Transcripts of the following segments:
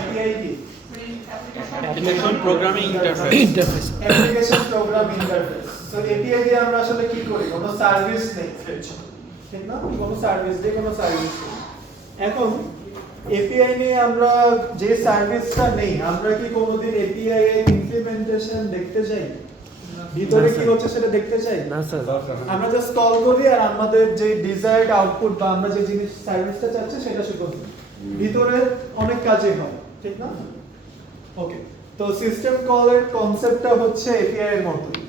API কি application programming interface application program interface. So API দিয়ে আমরা আসলে কি করি, কোনো সার্ভিস নেই, ঠিক না, কোনো সার্ভিস দিয়ে কোনো সার্ভিস নেই। এখন এপিআই নিয়ে আমরা যে সার্ভিসটা নেই, আমরা কি কোনোদিন এপিআই এর ইমপ্লিমেন্টেশন দেখতে চাই, ভিতরে কি হচ্ছে সেটা দেখতে চাই না স্যার আমরা জাস্ট কল করি আর আমাদের যে ডিজায়ার্ড আউটপুট বা আমরা যে জিনিস সার্ভিসটা চাচ্ছি সেটা শুধু ভিতরে অনেক কাজই হয়, ঠিক না? ওকে, তো সিস্টেম কলের কনসেপ্টটা হচ্ছে এপিআই এর মতোই।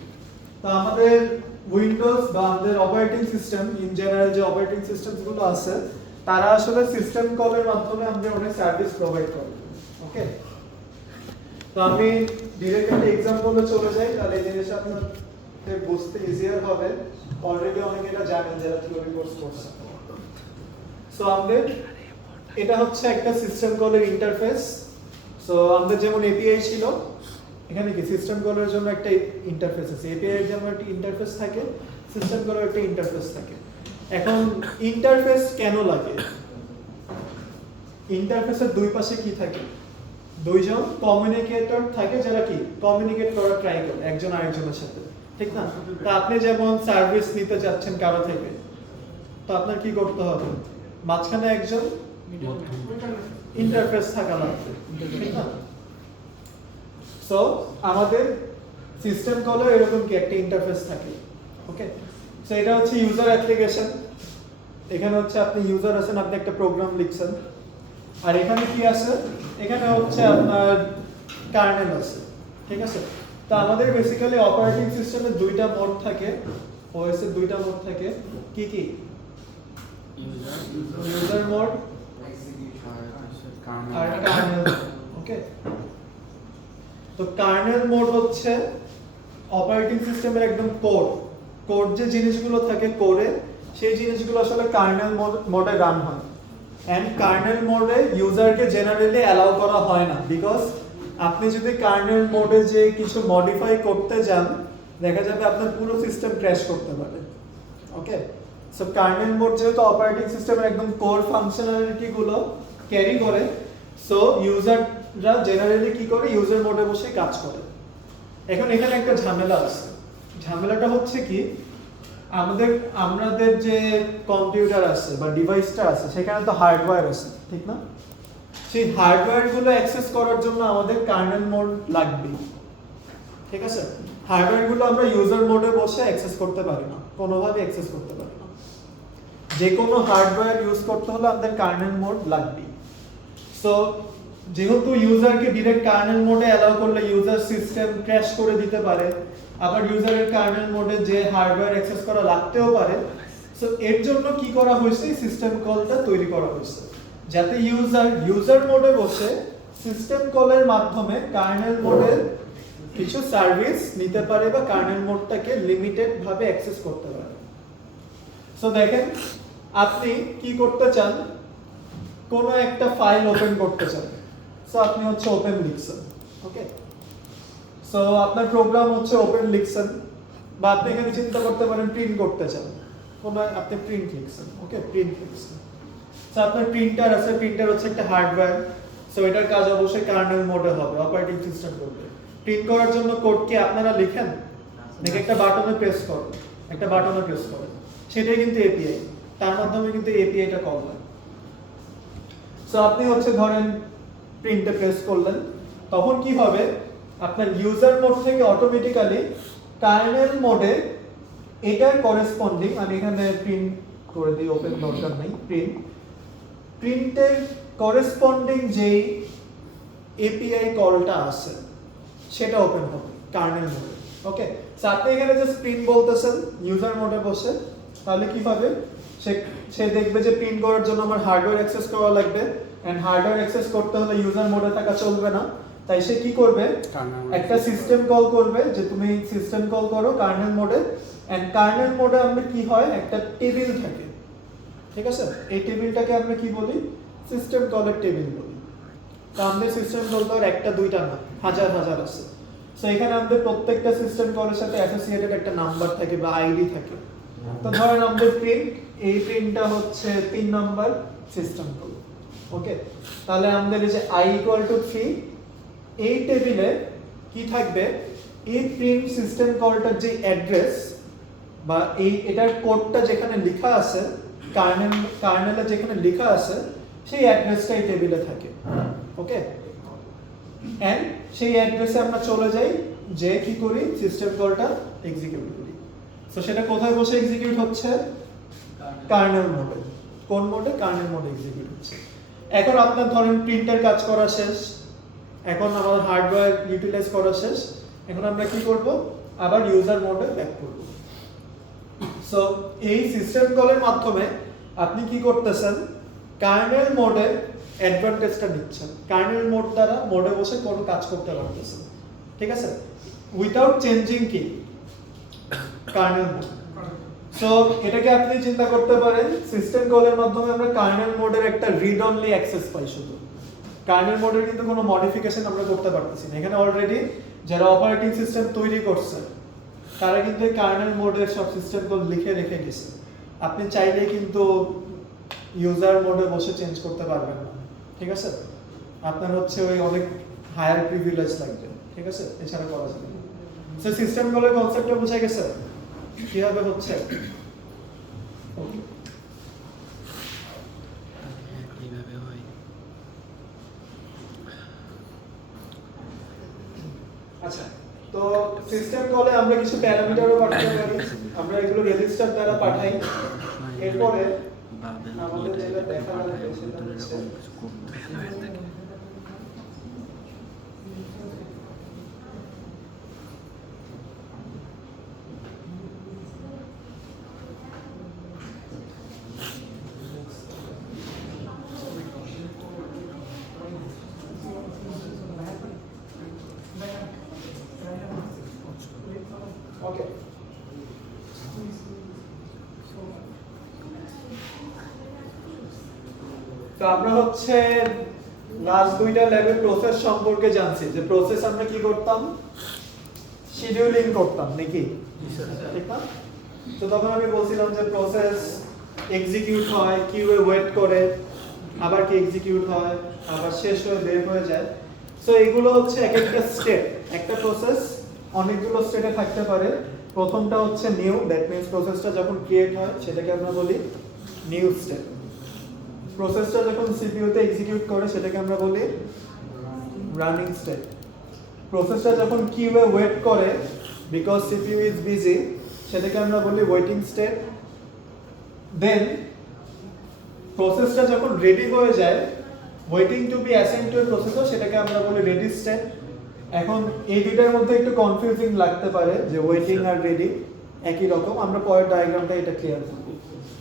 তো আমাদের উইন্ডোজ বা আমাদের অপারেটিং সিস্টেম ইন জেনারেল যে অপারেটিং সিস্টেমগুলো আছে তারা আসলে সিস্টেম কলের মাধ্যমে আমাদের অনেক সার্ভিস প্রোভাইড করে। ওকে, তো আমি ডিরেক্ট একটা এক্সাম্পলে চলে যাই, তাহলে এই জিনিসটা আপনাদের বুঝতে ইজিয়ার হবে। অলরেডি অনেকে এটা জানেন যারা থিওরি কোর্স করছে। সো আমাদের এটা হচ্ছে একটা সিস্টেম কলের ইন্টারফেস। সো আমাদের যেমন এপিআই ছিল, এখানে কি সিস্টেম কলের জন্য একটা ইন্টারফেস আছে, এপিআই এর জন্য একটা ইন্টারফেস থাকে, সিস্টেম কলের একটা ইন্টারফেস থাকে। এখন ইন্টারফেস কেন লাগে? ইন্টারফেসের দুই পাশে কি থাকে, দুইজন কমিউনিকেটর থাকে যারা কি কমিউনিকেট করার ট্রাই করে একজন আরেকজনের সাথে, ঠিক না? তো আপনি যেমন সার্ভিস নিতে যাচ্ছেন কারো থেকে, তো আপনার কি করতে হবে, মাঝখানে একজন ইন্টারফেস থাকা লাগবে, ঠিক না? সো আমাদের সিস্টেম কলে এরকম কি একটা ইন্টারফেস থাকে। ওকে, সো এটা হচ্ছে ইউজার অ্যাপ্লিকেশন। এখানে হচ্ছে আপনি ইউজার আছেন, আপনি একটা প্রোগ্রাম লিখছেন, আর এখানে কি আছে, এখানে হচ্ছে আপনার কার্নেল আছে, ঠিক আছে? তো আমাদের বেসিক্যালি অপারেটিং সিস্টেমে দুইটা মোড থাকে, ওএস এর দুইটা মোড থাকে, কি কি? ইউজার মোড আর কার্নেল। ওকে, তো কার্নেল মোড হচ্ছে অপারেটিং সিস্টেমের একদম কোর যে জিনিসগুলো থাকে কোরে, সেই জিনিসগুলো আসলে কার্নেল মোডে রান হয়। এন্ড কার্নেল মোডে ইউজারকে জেনারেলি অ্যালাউ করা হয় না, বিকজ আপনি যদি কার্নেল মোডে যে কিছু মডিফাই করতে যান, দেখা যাবে আপনার পুরো সিস্টেম ক্র্যাশ করতে পারে। ওকে, সো কার্নেল মোড যেহেতু অপারেটিং সিস্টেমের একদম কোর ফাংশনালিটি গুলো ক্যারি করে, সো ইউজাররা জেনারেলি কি করে, ইউজার মোডে বসে কাজ করে। এখন এখানে একটা ঝামেলা আছে, ঝামেলাটা হচ্ছে কি, আমাদের যে কম্পিউটার আছে বা ডিভাইসটা আছে সেখানে তো হার্ডওয়্যার আছে, ঠিক না? সেই হার্ডওয়্যার গুলো অ্যাক্সেস করার জন্য আমাদের কার্নেল মোড লাগবে, ঠিক আছে? হার্ডওয়্যার গুলো আমরা ইউজার মোডে বসে অ্যাক্সেস করতে পারি না, কোনোভাবে অ্যাক্সেস করতে পারি না। যে কোনো হার্ডওয়্যার ইউজ করতে হলে আমাদের কার্নেল মোড লাগবে। সো যেহেতু ইউজারকে ডিরেক্ট কার্নেল মোডে অ্যালাউ করলে ইউজার সিস্টেম ক্র্যাশ করে দিতে পারে, আবার ইউজারের কার্নেল মোডে যে হার্ডওয়্যার অ্যাক্সেস করা লাগতেও পারে। সো এর জন্য কি করা হয়েছে, সিস্টেম কলটা তৈরি করা হয়েছে যাতে ইউজার মোডে বসে সিস্টেম কলের মাধ্যমে কার্নেল মোডের কিছু সার্ভিস নিতে পারে বা কার্নেল মোডটাকে লিমিটেড ভাবে অ্যাক্সেস করতে পারে। সো দেখেন, আপনি কি করতে চান, কোনো একটা ফাইল ওপেন করতে চান, সো আপনি হচ্ছে ওপেন লিখছেন। ওকে, সো আপনার প্রোগ্রাম হচ্ছে ওপেন লিখছেন, বা আপনি এখানে চিন্তা করতে পারেন প্রিন্ট করতে চান, কোনো আপনি প্রিন্ট লিখছেন। ওকে, প্রিন্ট লিখছেন। সো আপনার প্রিন্টার আছে, প্রিন্টার হচ্ছে একটা হার্ডওয়্যার, সো এটার কাজ অবশ্যই কার্নেল মোডে হবে, অপারেটিং সিস্টেম করবে। প্রিন্ট করার জন্য কোড কি আপনারা লিখেন নাকি একটা বাটনে প্রেস করেন? একটা বাটনে প্রেস করেন, সেটাই কিন্তু এপিআই, তার মাধ্যমে কিন্তু এপিআইটা কল হয়। সো আপনি হচ্ছে ধরেন প্রিন্টে প্রেস করলেন, তখন কি হবে, আপনার ইউজার মোড থেকে অটোমেটিক্যালি কার্নেল মোডে এটার করেসপন্ডিং, আমি এখানে প্রিন্ট করে দিই, ওপেন দরকার নেই, প্রিন্টের করেসপন্ডিং যেই এপিআই কলটা আছে সেটা ওপেন হবে কার্নেল মোডে। ওকে, সো আপনি এখানে জাস্ট প্রিন্ট বলতেছেন ইউজার মোডে বসে, তাহলে কি হবে, সে দেখবে যে প্রিন্ট করার জন্য আমার হার্ডওয়্যার অ্যাক্সেস করা লাগবে, এন্ড হার্ডওয়্যার অ্যাক্সেস করতে হলে ইউজার মোডে থাকা চলবে না। তাই সে কি করবে, একটা সিস্টেম কল করবে যে তুমি সিস্টেম কল করো কার্নেল মোডে, এন্ড কার্নেল মোডে আমাদের কি হয়, একটা টেবিল থাকে, ঠিক আছে? এই টেবিলটাকে আমরা কি বলি, সিস্টেম কলের টেবিল বলি। তো আমাদের সিস্টেম কল তো একটা দুইটা না, হাজার হাজার আছে। সো এখানে আমাদের প্রত্যেকটা সিস্টেম কলের সাথে অ্যাসোসিয়েটেড একটা নাম্বার থাকে বা আইডি থাকে। তো ধরেন আমাদের প্রিন্ট, এই প্রিন্টটা হচ্ছে 3 নাম্বার সিস্টেম কল। ওকে, তাহলে আমাদের এই যে i = 3, এই টেবিলে কি থাকবে, এই প্রিন্ট সিস্টেম কলটার যে অ্যাড্রেস বা এটার কোডটা যেখানে লেখা আছে, কার্নেলে যেখানে লেখা আছে সেই অ্যাড্রেসটা এই টেবিলে থাকে। ওকে, এন্ড সেই অ্যাড্রেসে আমরা চলে যাই, যে কি করি, সিস্টেম কলটা এক্সিকিউট করি। সো সেটা কোথায় বসে এক্সিকিউট হচ্ছে, কার্নেল মোডে। কোন মোডে, কার্নেল মোডে এক্সিকিউট হচ্ছে। এখন আপনার ধরেন প্রিন্টার কাজ করা শেষ, এখন আমাদের হার্ডওয়্যার ইউটিলাইজ করা শেষ, এখন আমরা কি করব, আবার ইউজার মোডে ব্যাক করব। সো এই সিস্টেম কলের মাধ্যমে আপনি কি করতেছেন, কার্নেল মোডে অ্যাডভান্টেজটা নিচ্ছেন। কার্নেল মোড দ্বারা মোডে বসে কোনো কাজ করতে পারতেছেন, ঠিক আছে, উইদাউট চেঞ্জিং কি কার্নেল মোড। সো এটাকে আপনি চিন্তা করতে পারেন, সিস্টেম কলের মাধ্যমে আমরা কার্নেল মোডের একটা রিড অনলি অ্যাক্সেস পাই শুধু। কার্নেল মোডের কিন্তু কোনো মডিফিকেশন আমরা করতে পারতেছি না। এখানে অলরেডি যারা অপারেটিং সিস্টেম তৈরি করছে তারা কিন্তু এই কার্নেল মোডের সব সিস্টেম কল লিখে রেখে গেছে। আপনি চাইলেই কিন্তু ইউজার মোডে বসে চেঞ্জ করতে পারবেন না, ঠিক আছে, আপনার হচ্ছে ওই অনেক হায়ার প্রিভিলেজ লাগবে, ঠিক আছে, এছাড়া করা যাবে না। সো সিস্টেম কলের কনসেপ্টটা বোঝা গেছে কিভাবে হচ্ছে। ওকে, এইভাবে হয়। আচ্ছা, তো সিস্টেম কলে আমরা কিছু প্যারামিটারও পাঠাতে পারি, আমরা এগুলো রেজিস্টার দ্বারা পাঠাই। এরপরে আমাদের যেটা দেখা যাবে সেটা হচ্ছে ওকে। তো আমরা হচ্ছে লাস্ট দুইটা ল্যাবে প্রসেস সম্পর্কে জানছি, যে প্রসেস আমরা কি করতাম, শিডিউলিং করতাম নাকি, ঠিক না? তো তখন আমি বলছিলাম যে প্রসেস এক্সিকিউট হয়, কিউয়ে ওয়েট করে, আবার কি এক্সিকিউট হয়, আবার শেষ হয়ে বের হয়ে যায়। সো এগুলো হচ্ছে এক একটা স্টেপ। একটা প্রসেস অনেকগুলো স্টেটে থাকতে পারে। প্রথমটা হচ্ছে নিউ, দ্যাট মিন্স প্রসেসটা যখন ক্রিয়েট হয় সেটাকে আমরা বলি নিউ স্টেপ। প্রসেসটা যখন সিপিইউতে এক্সিকিউট করে সেটাকে আমরা বলি রানিং স্টেপ। প্রসেসটা যখন কিউয়ে ওয়েট করে বিকজ সিপিইউ ইজ বিজি, সেটাকে আমরা বলি ওয়েটিং স্টেপ। দেন প্রসেসটা যখন রেডি হয়ে যায়, waiting to be assigned to a processor, সেটাকে আমরা বলি রেডি স্টেপ। এখন এই দুইটার মধ্যে একটু কনফিউজিং লাগতে পারে যে ওয়েটিং আর রেডি একই রকম, আমরা পরের ডায়াগ্রামটা এটা ক্লিয়ার করব।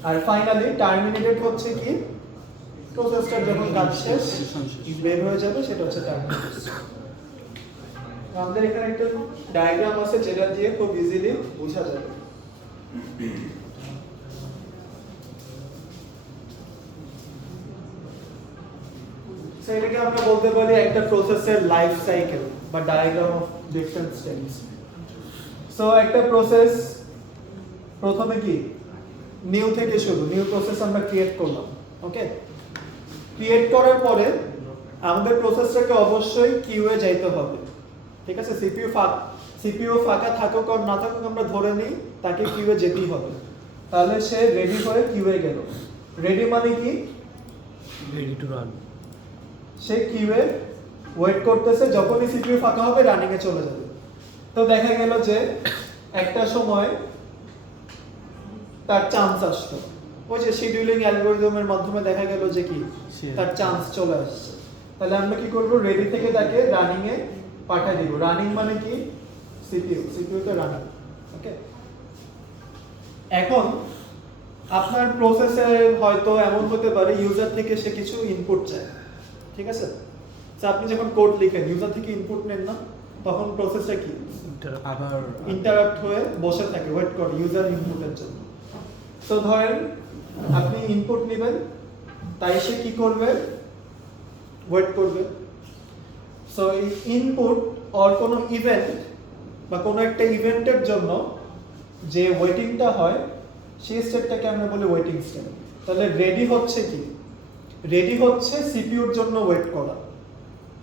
আর ফাইনালি টার্মিনেটেড হচ্ছে কি, প্রসেসটা যখন কাজ শেষ বের হয়ে যাবে সেটা হচ্ছে টার্মিনেটেড। আমাদের এখানে একটা ডায়াগ্রাম আছে যেটা দিয়ে খুব ইজিলি বোঝা যাবে। সো এটাকে আমরা বলতে পারি একটা প্রসেসের লাইফ সাইকেল বা diagram of different stages. So একটা প্রসেস প্রথমে কি নিউ থেকে শুরু, নিউ প্রসেস আমরা ক্রিয়েট করলাম। ওকে, ক্রিয়েট করার পরে আমাদের প্রসেসটাকে অবশ্যই কিউয়ে যাইতে হবে, ঠিক আছে। সিপিইউ ফাঁকা থাকুক আর না থাকুক আমরা ধরে নিই তাকে কিউয়ে যেতেই হবে। তাহলে সে রেডি হয়ে কিউয়ে গেল। রেডি মানে কি, রেডি টু রান। সে কিউয়ে ওয়েট করতেছে, যখনই সিপিইউ ফাঁকা হবে রানিং এ চলে যাবে। তো দেখা গেল যে একটা সময় তার চান্স আসতো, ওই যে শিডিউলিং অ্যালগরিদমের মাধ্যমে দেখা গেল যে কি তার চান্স চলে আসছে। তাহলে আমরা কি করব, রেডি থেকে তাকে রানিং এ পাঠিয়ে দিব। রানিং মানে কি, সিপিইউ তে রানিং। ওকে, এখন আপনার প্রসেসে হয়তো এমন হতে পারে ইউজার থেকে সে কিছু ইনপুট চায়, ঠিক আছে। তো আপনি যখন কোড লিখেন ইউজার থেকে ইনপুট নেন না, তখন প্রসেসটা কি আবার ইন্টারাপ্ট হয়ে বসে থাকে, ওয়েট করে ইউজার ইনপুটের জন্য। তো ধরেন আপনি ইনপুট নেবেন, তাই সে কি করবে, ওয়েট করবে। সো এই ইনপুট অর কোনো ইভেন্ট বা কোনো একটা ইভেন্টের জন্য যে ওয়েটিংটা হয় সেই স্টেপটাকে আমরা বলি ওয়েটিং স্টেপ। তাহলে রেডি হচ্ছে কি, রেডি হচ্ছে সিপিইউর জন্য ওয়েট করা,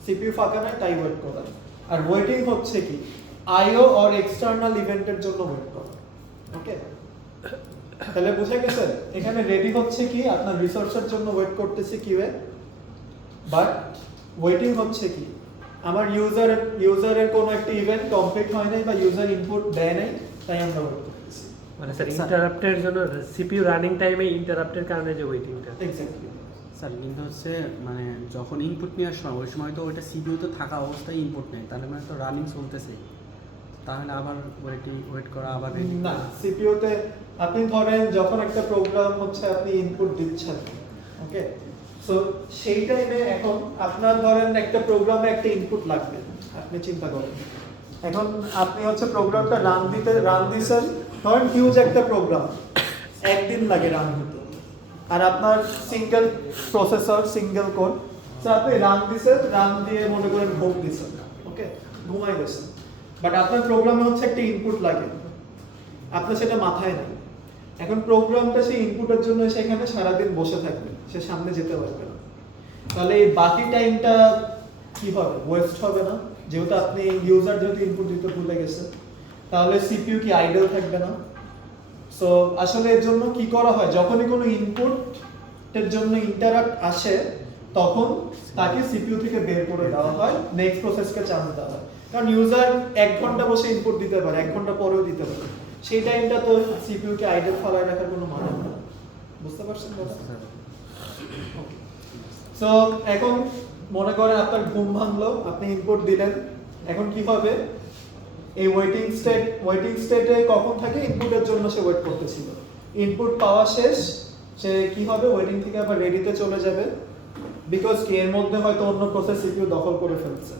সিপিইউ ফাঁকা নাই তাই ওয়েট করা। আর ওয়েটিং হচ্ছে কি আইও অর এক্সটার্নাল ইভেন্টের জন্য ওয়েট করা। ওকে, তাহলে বুঝে গেছে এখানে রেডি হচ্ছে কি আপনার রিসোর্সের জন্য ওয়েট করতেছে কিউএ, বাট ওয়েটিং হচ্ছে কি আমার ইউজারের কোনো একটা ইভেন্ট কমপ্লিট হয় নাই বা ইউজার ইনপুট দেয় নাই, তাই আমরা ওয়েট করতেছি। মানে স্যার ইন্টারাপ্টের জন্য সিপিইউ রানিং টাইমে ইন্টারাপ্টের কারণে যে ওয়েটিংটা। এক্স্যাক্টলি স্যার কিন্তু হচ্ছে মানে যখন ইনপুট নেওয়ার সময় ওই সময় তো ওইটা সিপিইউ তো থাকা অবস্থায় ইনপুট নেয়, তাহলে মানে তো রানিং চলতেছে, তাহলে আবার ওয়েট করা আবার ready না, করা। সিপিইউতে আপনি ধরেন যখন একটা প্রোগ্রাম হচ্ছে আপনি ইনপুট দিচ্ছেন, ওকে, সো সেই টাইমে এখন আপনার ধরেন একটা প্রোগ্রামে একটা ইনপুট লাগবে, আপনি চিন্তা করেন এখন আপনি হচ্ছে প্রোগ্রামটা রান দিছেন, ধরেন হিউজ একটা প্রোগ্রাম একদিন লাগে রান হতে, আর আপনার single processor single quote, so আপনি রান দিয়ে মনে করেন ঘুম দিছেন, ওকে, ঘুমাই গেছেন, বাট আপনার প্রোগ্রামে হচ্ছে একটা ইনপুট লাগে, আপনার সেটা মাথায় নেই। এখন প্রোগ্রামটা সেই ইনপুটের জন্য সেখানে সারাদিন বসে থাকবে, সে সামনে যেতে পারবে না, তাহলে এই বাকি টাইমটা কি হবে, ওয়েস্ট হবে না? যেহেতু আপনি ইউজার যেহেতু ইনপুট দিতে ভুলে গেছে, তাহলে সিপিইউ কি আইডল থাকবে না? সো আসলে এর জন্য কি করা হয়, যখনই কোনো ইনপুটের জন্য ইন্টারাপ্ট আসে তখন তাকে সিপিইউ থেকে বের করে দেওয়া হয়, নেক্সট প্রসেসকে চান্স দেওয়া হয়, কারণ ইউজার 1 ঘন্টা বসে ইনপুট দিতে পারে, 1 ঘন্টা পরেও দিতে পারে, সেই টাইমটা তো সিপিইউ কে আইডল ফলায় রাখার কোনো মানে হয় না। বুঝতে পারছেন কথা? সো এখন মনে করেন আপনার ঘুম ভাঙলো, আপনি ইনপুট দিলেন, এখন কি হবে, এই ওয়েটিং স্টেটে কখন থাকে, ইনপুটের জন্য সে ওয়েট করতেছিল, ইনপুট পাওয়া শেষ, সে কি হবে ওয়েটিং থেকে আবার রেডিতে চলে যাবে, বিকজ কি এর মধ্যে হয়তো অন্য প্রসেস সিপিইউ দখল করে ফেলছে,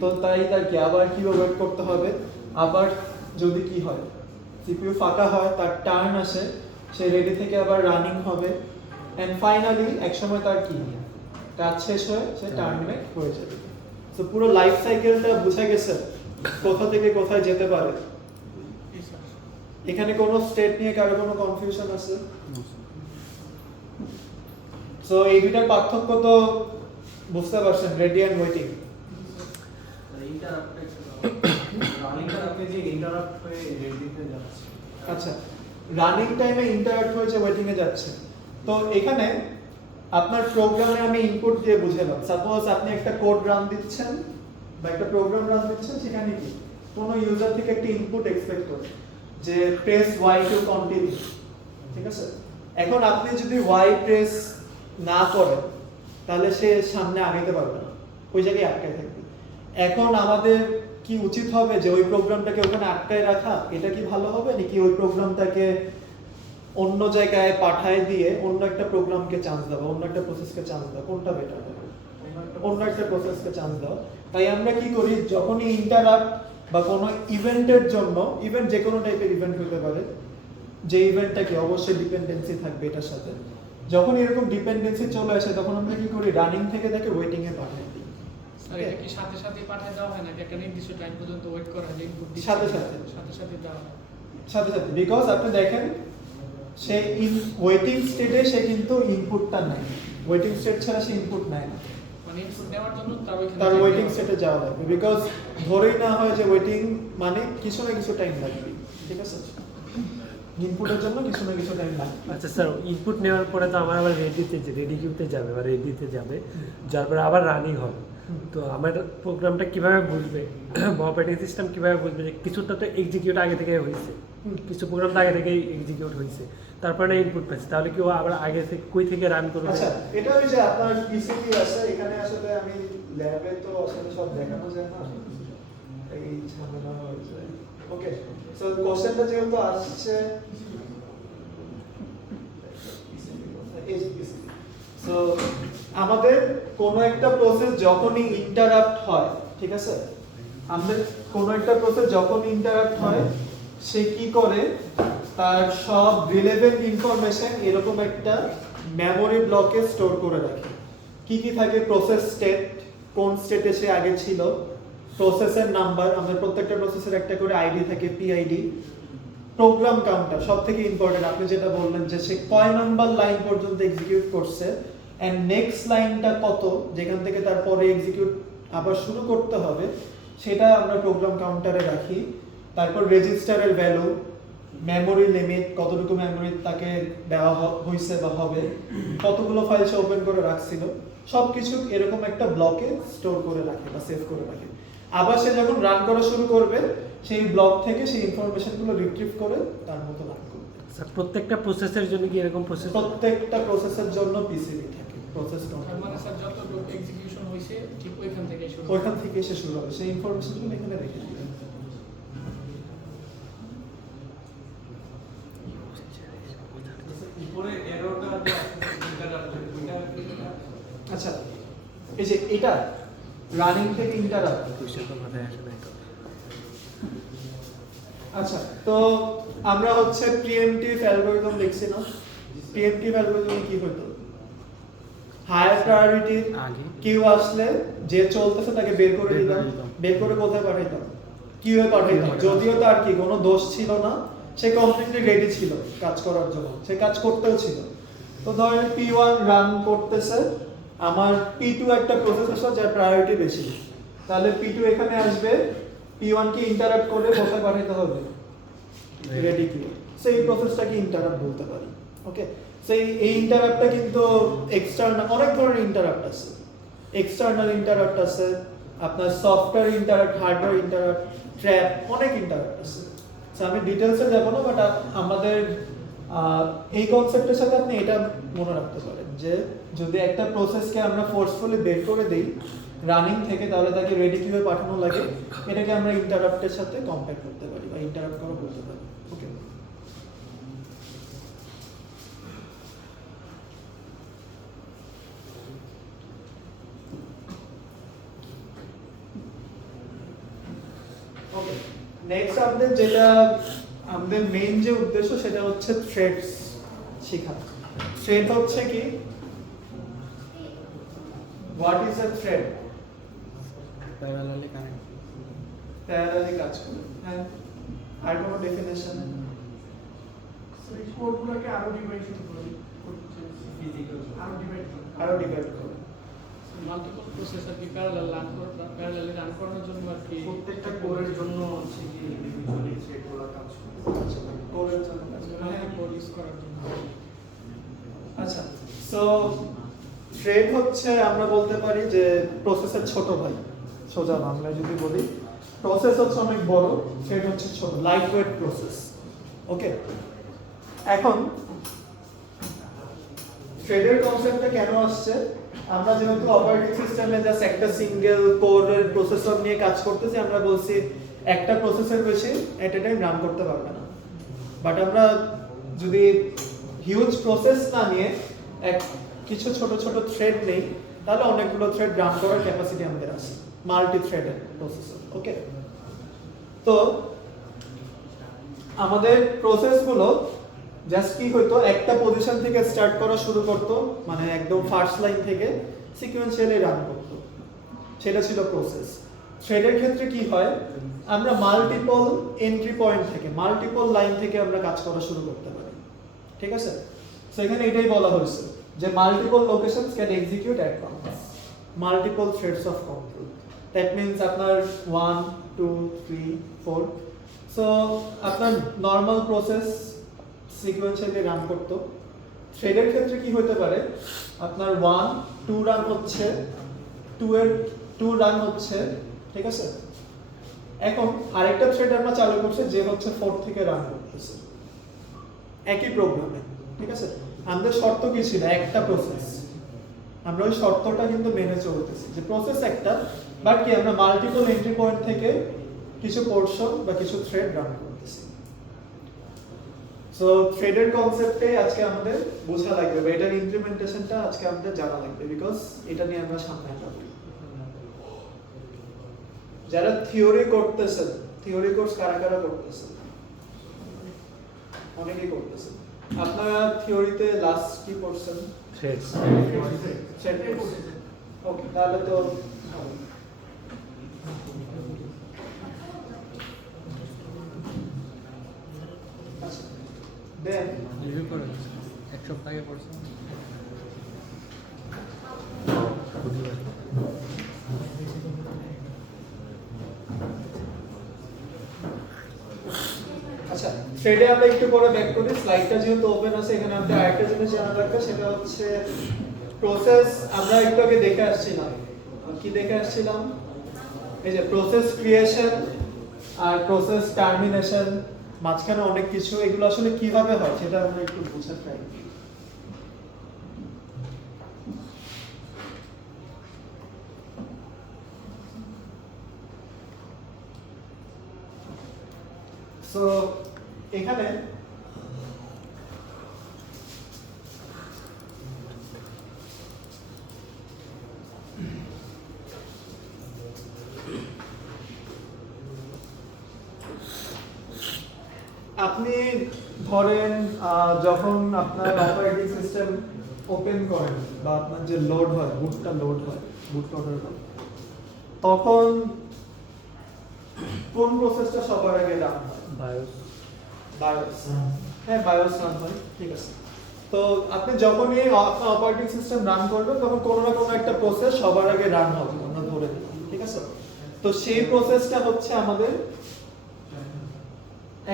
তো তাই তার কি আবার কি ওয়েট করতে হবে, আবার যদি কি হয় সিপিইউ ফাঁকা হয়, তার টার্ন আসে, সে রেডি থেকে আবার রানিং হবে, এন্ড ফাইনালি একসময় তার কি কাজ শেষ হয়ে সে টার্মিনেট হয়ে যাবে। তো পুরো লাইফ সাইকেলটা বুঝা গেছে কোথা থেকে কোথায় যেতে পারে। এখানে কোনো স্টেট নিয়ে কারো কোনো কনফিউশন আছে? সো এই দুইটার পার্থক্য তো বুঝতে পারছেন, রেডি এন্ড ওয়েটিং। আচ্ছা, রানিং টাইমে ইন্টারাপ্ট হয়েছে ওয়েটিং এ যাচ্ছে, তো এখানে আপনার প্রোগ্রামে আমি ইনপুট দিয়ে বুঝালাম, সাপোজ আপনি একটা কোড রান দিচ্ছেন বা একটা প্রোগ্রাম রান দিচ্ছেন, সেখানে কি কোনো ইউজার থেকে একটা ইনপুট এক্সপেক্ট করে যে প্রেস ওয়াই টু কন্টিনিউ, ঠিক আছে, এখন আপনি যদি ওয়াই প্রেস না করেন তাহলে সে সামনে আগাইতে পারবে না, ওই জায়গায় আটকায় থাকবে। এখন আমাদের কি উচিত হবে যে ওই প্রোগ্রামটাকে ওখানে আটকায় রাখা, এটা কি ভালো হবে, নাকি ওই প্রোগ্রামটাকে অন্য জায়গায় পাঠায় দিয়ে অন্য একটা প্রোগ্রামকে চান্স দেওয়া, অন্য একটা প্রসেসকে চান্স দেওয়া, কোনটা বেটার হবে? অন্য একটা প্রসেসকে চান্স দেওয়া। তাই আমরা কি করি, যখনই ইন্টারাপ্ট বা কোনো ইভেন্টের জন্য, ইভেন্ট যে কোনো টাইপের ইভেন্ট হতে পারে, যে ইভেন্টটাকে অবশ্যই ডিপেন্ডেন্সি থাকবে এটার সাথে, যখন এরকম ডিপেন্ডেন্সি চলে আসে তখন আমরা কি করি, রানিং থেকে তাকে ওয়েটিং এ পাঠিয়ে দিই। স্যার এটা কি সাথে সাথে পাঠিয়ে দেওয়া হয় নাকি একটা নির্দিষ্ট টাইম পর্যন্ত ওয়েট করা হয়, ইনপুট দিতে সাথে সাথে দেওয়া হয়? সাথে বিকজ আপনি দেখেন সে ওয়েটিং স্টেটে সে কিন্তু ইনপুটটা নেয়, ওয়েটিং স্টেট ছাড়া সে ইনপুট নেয় না, মানে ইনপুট নেওয়ার জন্য তার ওয়েটিং স্টেটে যাওয়া লাগবে, বিকজ ধরেই না হয় যে ওয়েটিং মানে কিছু না কিছু টাইম লাগবে, ঠিক আছে, ইনপুটের জন্য কিছু না কিছু টাইম লাগবে। আচ্ছা স্যার, ইনপুট নেওয়ার পরে তো আমার আবার রেডি কিউতে যাবে বা রেডিতে যাবে, যার পরে আবার রানিং হবে, তো আমার প্রোগ্রামটা কিভাবে বুঝবে বা অপারেটিং সিস্টেম কিভাবে বুঝবে যে কিছুটা তো এক্সিকিউট আগে থেকে হয়েছে, কিছু প্রোগ্রাম তো আগে থেকেই এক্সিকিউট হয়েছে, তারপরে না ইনপুট পাচ্ছে, তাহলে কি ও আবার আগে থেকে কই থেকে রান করবে? আচ্ছা, এটা ওই যে আপনার পিসিপি আছে, এখানে আসলে আমি ল্যাবে তো আসলে সব দেখানো যায় না, এই ঝামেলা হয়ে যায়। ওকে, সো কোশ্চেনটা যেহেতু আসছে সো আমাদের কোনো একটা প্রসেস যখনই ইন্টারাপ্ট হয়, ঠিক আছে, আমাদের কোনো একটা প্রসেস যখনই ইন্টারাপ্ট হয় সে কি করে, তার সব রিলেভেন্ট ইনফরমেশন এরকম একটা মেমোরি ব্লকে স্টোর করে রাখে। কি কি থাকে, প্রসেস স্টেট, কোন স্টেটে সে আগে ছিল, প্রসেসের নাম্বার, আমাদের প্রত্যেকটা প্রসেসের একটা করে আইডি থাকে, পিআইডি, প্রোগ্রাম কাউন্টার, সবথেকে ইম্পর্টেন্ট আপনি যেটা বললেন যে সে কয় নাম্বার লাইন পর্যন্ত এক্সিকিউট করছে এন্ড নেক্সট লাইনটা কত যেখান থেকে তারপরে এক্সিকিউট আবার শুরু করতে হবে সেটা আমরা প্রোগ্রাম কাউন্টারে রাখি। তারপর রেজিস্টারের ভ্যালু, মেমোরি লিমিট, কতটুকু মেমোরি তাকে দেওয়া হয়েছে বা হবে, কতগুলো ফাইল সে ওপেন করে রাখছিল, সবকিছু এরকম একটা ব্লকে স্টোর করে রাখে বা সেভ করে রাখে। আবার সে যখন রান করা শুরু করবে সেই ব্লক থেকে সেই ইনফরমেশনগুলো রিট্রিভ করে তার মতো রান করবে। স্যার প্রত্যেকটা প্রসেসের জন্য কি এরকম প্রসেস? প্রত্যেকটা প্রসেসের জন্য পিসিবি থাকে, প্রসেস তার মানে স্যার যতটুকু এক্সিকিউশন হয়েছে ঠিক ওইখান থেকে শুরু ওইখান থেকে এসে শুরু হবে, সেই ইনফরমেশনগুলো এখানে রেখে দিবে। উপরে এররটা আচ্ছা, এই যে এটা রানিং থেকে ইন্টারাপ্ট। আচ্ছা, তো আমরা হচ্ছে প্রিএমটিভ অ্যালগরিদম দেখছি না? প্রিএমটিভ অ্যালগরিদমে কি হতো? হায়ার প্রায়োরিটি আগে কিউ আসলে যে চলতেছে তাকে বের করে দিতাম, বের করে কোথায় পাঠাইতাম? কিউয়ে পাঠাইতাম। যদিও তার কি কোনো দোষ ছিল না, সে কমপ্লিটলি রেডি ছিল কাজ করার জন্য, সে কাজ করতেও ছিল। তো ধরেন P1 রান করতেছে, আমার P2 একটা প্রসেসর যার প্রায়োরিটি বেশি, তাহলে P2 এখানে আসবে, P1 কে ইন্টারাপ্ট করে কোথায় পাঠাইতে হবে? Ready queue. সেই প্রসেসটাকে ইন্টারাপ্ট বলতে পারি। ওকে, সেই এই ইন্টারাপ্টটা কিন্তু এক্সটার্নাল, অনেক ধরনের ইন্টারাপ্ট আছে। এক্সটার্নাল ইন্টারাপ্ট আছে, আপনার software interrupt, hardware interrupt, trap, অনেক ইন্টারাপ্ট আছে। সো আমি ডিটেইলসে যাব না, বাট আমাদের এই কনসেপ্টের সাথে আপনি এটা মনে রাখতে পারেন যে যদি একটা প্রসেসকে আমরা ফোর্সফুলি বের করে দেই রানিং থেকে, তাহলে তাকে রেডি কিউয়ে পাঠানো লাগে। এটাকে আমরা ইন্টারাপ্টের সাথে কম্পেয়ার করতে পারি বা ইন্টারাপ্ট করা বলতে পারি। ওকে, ওকে, নেক্সট আমাদের মেইন যে উদ্দেশ্য সেটা হচ্ছে থ্রেডস শেখা। থ্রেড হচ্ছে কি? What is a thread? Parallelly connect. Parallelly কাজ করে। হ্যাঁ, আর কোনো ডেফিনেশন? সুইচ কোডগুলোকে আরো ডিভাইড করে ফিজিক্যাল আরো ডিভাইড করে মাল্টিপল প্রসেসর কি প্যারালালি রান করানোর জন্য আর কি প্রত্যেকটা কোরের জন্য হচ্ছে কি ইন্ডিভিজুয়ালি থ্রেডগুলো কাজ করে। কোডের জন্য কাজ করে। হ্যাঁ কোড ইউজ করার জন্য। আচ্ছা, সো থ্রেড হচ্ছে আমরা বলতে পারি যে প্রসেসের ছোট ভাই। সোজা বাংলায় যদি বলি, প্রসেস হচ্ছে অনেক বড়, থ্রেড হচ্ছে ছোট, লাইট ওয়েট প্রসেস। ওকে, এখন থ্রেডের কনসেপ্টটা কেন আসছে? আমরা যেহেতু অপারেটিং সিস্টেমে জাস্ট একটা সিঙ্গেল কোরের প্রসেসর নিয়ে কাজ করতেছি, আমরা বলছি একটা প্রসেসের বেশি এট এ টাইম রান করতে পারবে না। বাট আমরা যদি হিউজ প্রসেস না নিয়ে কিছু ছোট ছোট থ্রেড নেই, তাহলে অনেকগুলো থ্রেড রান করার ক্যাপাসিটি আমাদের আছে, মাল্টি থ্রেডের প্রসেসর। ওকে, তো আমাদের প্রসেসগুলো জাস্ট কি হতো, একটা পজিশন থেকে স্টার্ট করা শুরু করতো, মানে একদম ফার্স্ট লাইন থেকে সিকোয়েন্সিয়ালি রান করতো, সেটা ছিল প্রসেস। থ্রেডের ক্ষেত্রে কি হয়, আমরা মাল্টিপল এন্ট্রি পয়েন্ট থেকে, মাল্টিপল লাইন থেকে আমরা কাজ করা শুরু করতে পারি। ঠিক আছে, সো এখানে এটাই বলা হয়েছে যে multiple locations can execute at once, multiple threads of control. That means আপনার 1 2 3 4। সো আপনার নর্মাল প্রসেস সিকোয়েন্সিয়ালি রান করতো। থ্রেডের ক্ষেত্রে কি হতে পারে, আপনার 1 2 রান হচ্ছে, 2 রান হচ্ছে, ঠিক আছে। এখন আরেকটা থ্রেড আমরা চালু করছে যে হচ্ছে 4 থেকে রান করতেছে একই প্রোগ্রামে। ঠিক আছে, আমাদের শর্ত কি ছিল? একটা প্রসেস। আমরা ওই শর্তটা কিন্তু মেনে চলতেছি যে প্রসেস একটা, বাট কি আমরা মাল্টিপল এন্ট্রি পয়েন্ট থেকে কিছু পোর্শন বা কিছু থ্রেড রান করতেছি। সো থ্রেডের কনসেপ্টে আজকে আমাদের বোঝা লাগবে, বা এটার ইমপ্লিমেন্টেশনটা আজকে আমাদের জানা লাগবে, বিকজ এটা নিয়ে আমরা সামনে যাব। যারা থিওরি করতেছেন, থিওরি কোর্স কারা কারা করতেছেন? অনেকেই করতেছেন। আপনারা থিওরিতে লাস্ট কি পড়ছেন? থ্রেডস। ওকে, তাহলে তো দেন রিভিউ করে এক সপ্তাহ আগে পড়ছি। সেটা আমরা একটু পরে ব্যাক করি। স্লাইডটা যেহেতু ওপেন আছে, এখানে আমাদের আরেকটা জিনিস জানা দরকার, সেটা হচ্ছে প্রসেস। আমরা একটু আগে দেখে আসছিলাম, কি দেখে আসছিলাম, এই যে প্রসেস ক্রিয়েশন আর প্রসেস টার্মিনেশন, মাঝখানে অনেক কিছু, এগুলো আসলে কিভাবে হয় সেটা আমরা একটু বোঝার ট্রাই করি। সো এখানে আপনি ধরেন যখন আপনার অপারেটিং সিস্টেম ওপেন করেন বা আপনার যে লোড হয়, বুটটা লোড হয়, বুট লোডার হয়, তখন কোন প্রসেসটা সবার আগে রান হয়? বায়োস। বায়োস। হ্যাঁ, বায়োস রান হয়, ঠিক আছে। তো আপনি যখনই অপারেটিং সিস্টেম রান করবেন তখন কোনো না কোনো একটা প্রসেস সবার আগে রান হবে, আমরা ধরে নিই, ঠিক আছে। তো সেই প্রসেসটা হচ্ছে আমাদের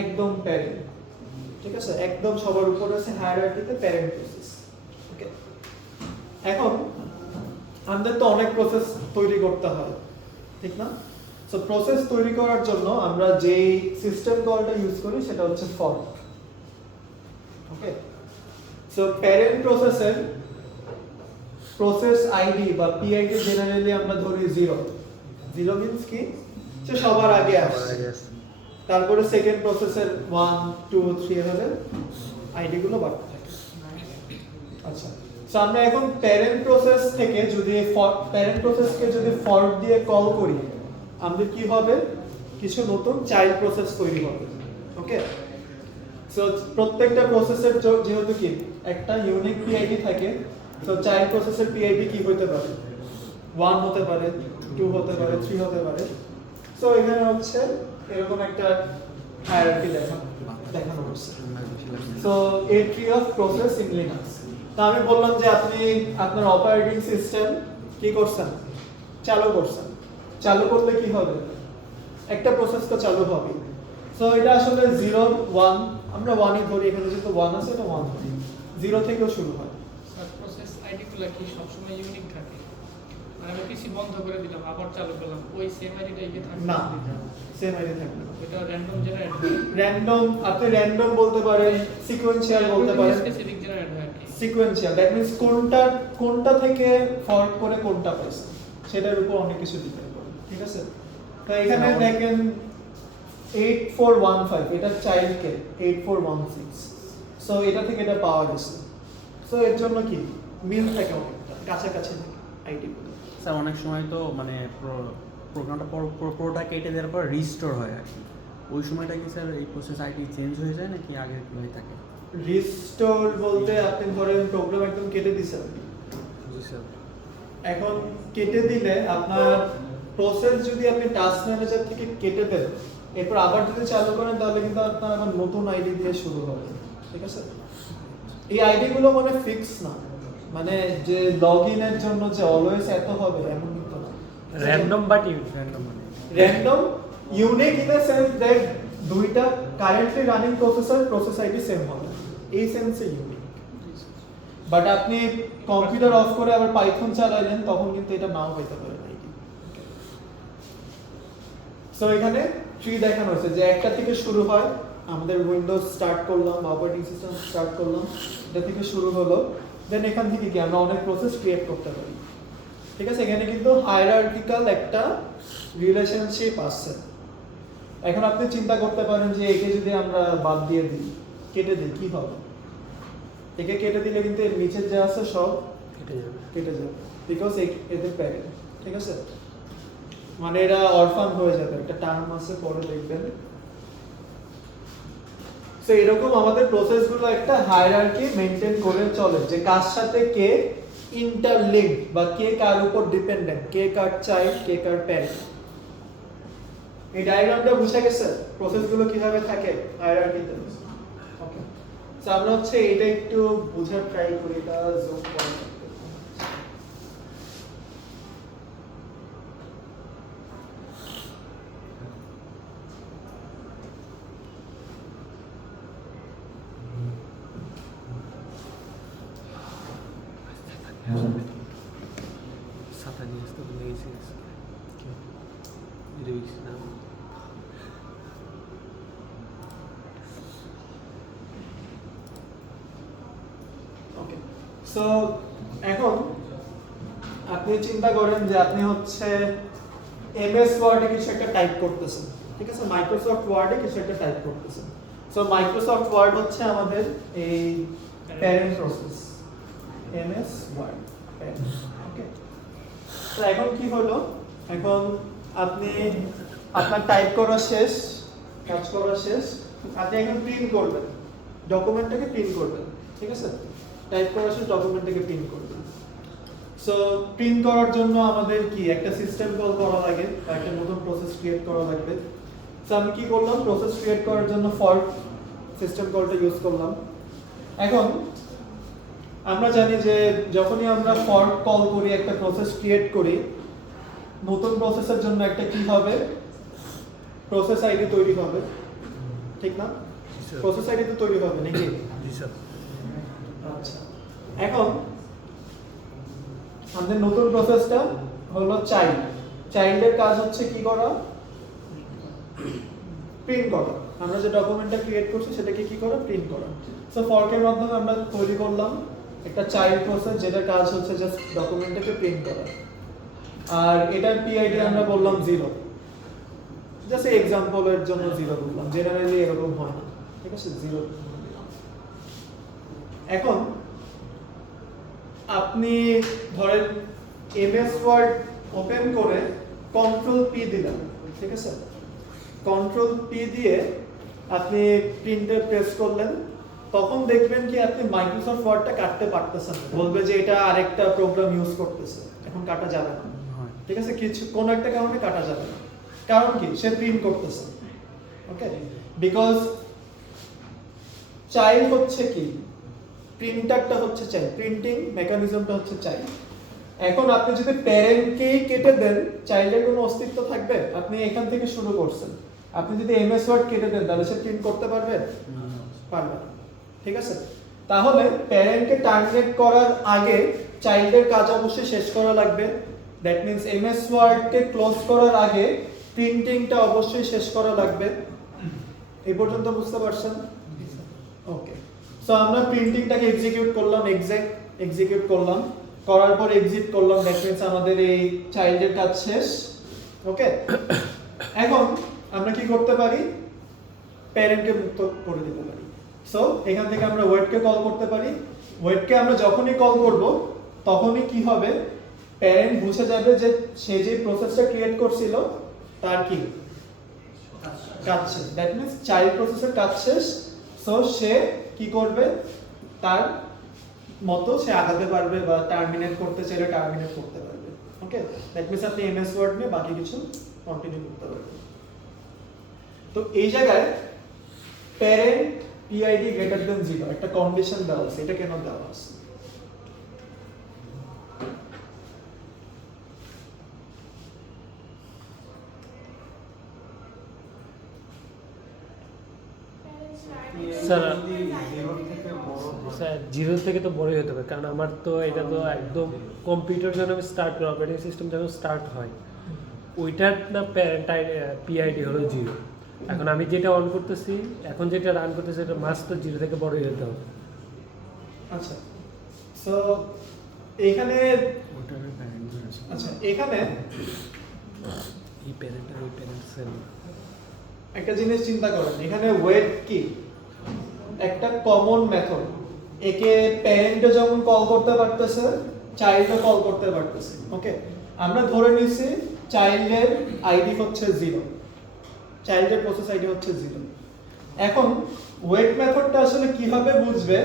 একদম প্যারেন্ট, ঠিক আছে, একদম সবার উপরে আছে হায়ারার্কিতে প্যারেন্ট প্রসেস। ওকে, এখন আমাদের তো অনেক প্রসেস তৈরি করতে হয়, ঠিক না? সো প্রসেস তৈরি করার জন্য আমরা যেই সিস্টেম কলটা ইউজ করি সেটা হচ্ছে ফর্ক। ওকে, সো প্যারেন্ট প্রসেসের প্রসেস আইডি বা পিআইডি জেনারেলি আমরা ধরি 0। 0 মিন্স কি, সে সবার আগে আসে। তারপরে সেকেন্ড প্রসেসের 1 2 3 এভাবে আইডি গুলো বাড়তে থাকে। আচ্ছা, সো আমরা এখন প্যারেন্ট প্রসেস থেকে যদি প্যারেন্ট প্রসেসকে যদি ফর্ক দিয়ে কল করি, আমাদের কি হবে, কিছু নতুন চাইল্ড প্রসেস তৈরি হবে। ওকে, সো প্রত্যেকটা প্রসেসের যেহেতু কি একটা ইউনিক পিআইডি থাকে, তো চাইল্ড প্রসেসের পিআইডি কি হতে পারে, 1 হতে পারে, 2 হতে পারে, 3 হতে পারে। সো এখানে হচ্ছে এরকম একটা হায়ারার্কি দেখানো হচ্ছে। So a tree of process in Linux. তো আমি বললাম যে আপনি আপনার অপারেটিং সিস্টেম কি করছেন, চালু করছেন। চালু করলে কি হবে, একটা প্রসেস তো চালু হবে। সো এটা আসলে 0 1, আমরা 1ই ধরি, এখানে যেহেতু 1 আছে এটা 1 ধরি, 0 থেকেও শুরু হয়। স্যার প্রসেস আইডিগুলো কি সবসময় ইউনিক থাকে? মানে আমি পিসি বন্ধ করে দিলাম আবার চালু করলাম, ওই সেম আইডিটা ইয়ে থাকে না, সেম আইডি থাকবে না। ওটা র্যান্ডম জেনারেট হয়, র্যান্ডম, আপনি র্যান্ডম বলতে পারেন, সিকোয়েন্সিয়াল বলতে পারেন। স্পেসিফিক জেনারেট হয় আর কি। সিকোয়েন্সিয়াল দ্যাট মিন্স কোনটা থেকে ফর্ক করে কোনটা পাইছে সেটার উপর অনেক কিছু ডিপেন্ড করে, ঠিক আছে। তো এখানে দেখেন 8415, এটা চাইল্ডকে 8416, সো এটা থেকে এটা পাওয়া গেছে। সো এর জন্য কি মিল থাকে, অনেকটা কাছাকাছি থাকে আইডি গুলো। স্যার অনেক সময় তো মানে প্রোগ্রামটা পুরোটা কেটে দেওয়ার পর রিস্টোর হয় আর কি, ওই সময়টা কি স্যার এই প্রসেস আইডি চেঞ্জ হয়ে যায় নাকি আগের হয়ে থাকে? রিস্টোর বলতে আপনি ধরেন প্রোগ্রাম একদম কেটে দিছেন, এখন কেটে দিলে আপনার প্রসেস যদি আপনি টাস্ক ম্যানেজার থেকে কেটে দেন, এরপর আবার যদি চালু করেন তাহলে কিন্তু আপনার আবার নতুন আইডি দিয়ে শুরু হবে, ঠিক আছে। এই আইডি গুলো মানে ফিক্স না, মানে যে লগ ইনের জন্য যে অলওয়েজ এত হবে এমন কিন্তু না। র্যান্ডম বাট র্যান্ডম মানে random unique in the sense that দুইটা currently running process ID same হবে, এই সেন্সে ইউনিক। বাট আপনি কম্পিউটার অফ করে আবার পাইথন চালাইলেন তখন কিন্তু এটা নাও হইতে পারে আইডি। সো এখানে ট্রি দেখানো হয়েছে যে একটা থেকে শুরু হয়, আমাদের উইন্ডোজ স্টার্ট করলাম বা অপারেটিং সিস্টেম স্টার্ট করলাম, এটা থেকে শুরু হলো, দেন এখান থেকে কি আমরা অনেক প্রসেস ক্রিয়েট করতে পারি, ঠিক আছে। এখানে কিন্তু হায়ারার্কিক্যাল একটা রিলেশনশিপ আছে। এখন আপনি চিন্তা করতে পারেন যে একে যদি আমরা বাদ দিয়ে দিই, কেটে দিই, কি হবে? একে কেটে দিলে কিন্তু এর নিচে যা আছে সব কেটে যাবে, বিকজ এদের প্যারেন্ট, ঠিক আছে। মানে এরা অরফান হয়ে যাবে, একটা টার্ম আছে পরে দেখবেন। সো এরকম আমাদের প্রসেসগুলো একটা হায়ারার্কি মেইনটেইন করে চলে, যে কার সাথে কে ইন্টারলিঙ্ক বা কে কার উপর ডিপেন্ডেন্ট, কে কার চাইল্ড, কে কার প্যারেন্ট। এই ডায়াগ্রামটা বুঝে গেছে প্রসেসগুলো কিভাবে থাকে হায়ারার্কিতে? ওকে, সো আমরা হচ্ছে এটা একটু বোঝার ট্রাই করি, এটা জুম করে। ওকে, সো এখন আপনি চিন্তা করেন যে আপনি হচ্ছে এমএস ওয়ার্ডে কিছু একটা টাইপ করতেছেন, ঠিক আছে, মাইক্রোসফট ওয়ার্ডে কিছু একটা টাইপ করতেছেন। সো মাইক্রোসফট ওয়ার্ড হচ্ছে আমাদের এই parent process, MS Word parent. Okay, তো এখন কি হলো, এখন আপনি আপনার টাইপ করা শেষ, কাজ করা শেষ, আপনি এখন প্রিন্ট করবেন, ডকুমেন্টটাকে প্রিন্ট করবেন, ঠিক আছে, টাইপ করা শেষ, ডকুমেন্টটাকে প্রিন্ট করবেন। সো প্রিন্ট করার জন্য আমাদের কি একটা সিস্টেম কল করা লাগে বা একটা নতুন প্রসেস ক্রিয়েট করা লাগবে। সো আমি কি করলাম, প্রসেস ক্রিয়েট করার জন্য ফর সিস্টেম কলটা ইউজ করলাম। এখন আমরা জানি যে যখনই আমরা ফর কল করি, একটা প্রসেস ক্রিয়েট করি, নতুন প্রসেসের জন্য একটা কি হবে, প্রসেস আইডি তৈরি হবে, ঠিক না? প্রসেস আইডি তো তৈরি হবে নাকি? জি স্যার। আচ্ছা, এখন আমাদের নতুন প্রসেসটা হলো চাইল্ড। চাইল্ডের কাজ হচ্ছে কি করা, প্রিন্ট করা। আমরা যে ডকুমেন্টটা ক্রিয়েট করছি সেটাকে কি করা, প্রিন্ট করা। সো ফরকের মাধ্যমে আমরা তৈরি করলাম একটা চাইল্ড প্রসেস যেটার কাজ হচ্ছে জাস্ট ডকুমেন্টটাকে প্রিন্ট করা। আর এটার পিআইডি আমরা বললাম 0, জাস্ট এক্সাম্পলের জন্য 0 বললাম, জেনারেলি এরকম হয় না, ঠিক আছে, 0। এখন আপনি ধরেন এমএস ওয়ার্ড ওপেন করে কন্ট্রোল পি দিলেন, ঠিক আছে, কন্ট্রোল পি দিয়ে আপনি প্রিন্টে প্রেস করলেন, তখন দেখবেন কি আপনি মাইক্রোসফট ওয়ার্ডটা কাটতে পারতেছেন না, বলবে যে এটা আরেকটা প্রোগ্রাম ইউজ করতেছে, এখন কাটা যাবে না, ঠিক আছে, কিছু কোন একটা কারণে কাটা যাবে না। কারণ কি, সে প্রিন্ট করতেছে। ওকে, বিকজ চাইল্ড হচ্ছে কি, প্রিন্টারটা হচ্ছে চাইল্ড, প্রিন্টিং মেকানিজমটা হচ্ছে চাইল্ড। এখন আপনি যদি প্যারেন্টকেই কেটে দেন, চাইল্ডের কোনো অস্তিত্ব থাকবে? আপনি এখান থেকে শুরু করছেন, আপনি যদি এমএস ওয়ার্ড কেটে দেন তাহলে সে প্রিন্ট করতে পারবে? পারবে না, ঠিক আছে। তাহলে প্যারেন্টকে টার্মিনেট করার আগে চাইল্ডের কাজ অবশ্যই শেষ করা লাগবে। দ্যাট মিন্স এমএস ওয়ার্ডকে ক্লোজ করার আগে প্রিন্টিংটা অবশ্যই শেষ করা লাগবে। এই পর্যন্ত বুঝতে পারছেন? ওকে, সো আমরা প্রিন্টিংটাকে এক্সিকিউট করলাম, এক্সিকিউট করলাম, করার পর এক্সিট করলাম, দ্যাট মিন্স আমাদের এই চাইল্ডের কাজ শেষ। ওকে, এখন আমরা কি করতে পারি, প্যারেন্টকে মুক্ত করে দিতে পারি। সো এখান থেকে আমরা ওয়েটকে কল করতে পারি। ওয়েটকে আমরা যখনই কল করব তখনই কি হবে, প্যারেন্ট বুঝে যাবে যে সে যে প্রসেসটা ক্রিয়েট করছিল তার কি কাজ শেষ, দ্যাট মিন্স চাইল্ড প্রসেসের কাজ শেষ। সো সে কি করবে, তার মতো সে আগাতে পারবে বা টার্মিনেট করতে চাইলে টার্মিনেট করতে পারবে। ওকে, দ্যাট মিন্স আপনি এমএস ওয়ার্ড নিয়ে বাকি কিছু কন্টিনিউ করতে পারবেন। তো এই জায়গায় প্যারেন্ট পিআইডি গ্রেটার দ্যান 0 একটা কন্ডিশন দেওয়া আছে। এটা কেন দেওয়া আছে? স্যার, যদি 0 থেকে বড় হয়, স্যার 0 থেকে তো বড়ই হতে হবে, কারণ আমার তো এটা তো একদম কম্পিউটার যখন আমি স্টার্ট করি, অপারেটিং সিস্টেম যখন স্টার্ট হয় ওইটার না পিআইডি হলো 0। এখন আমি যেটা অন করতেছি, এখন যেটা রান করতেছি, এটা মাস্ট তো 0 থেকে বড়ই হতে হবে। আচ্ছা, সো এখানে আচ্ছা এখানে এই প্যারেন্টাল ওই প্যারেন্টসের একটা জিনিস চিন্তা করেন, এখানে ওয়েট কি একটা কমন মেথড, একে প্যারেন্টও যেমন কল করতে পারতেছে, চাইল্ডও কল করতে পারতেছে। ওকে, আমরা ধরে নিছি চাইল্ডের আইডি হচ্ছে 0, চাইল্ডের প্রসেস আইডি হচ্ছে 0। এখন ওয়েট মেথডটা আসলে কিভাবে বুঝবে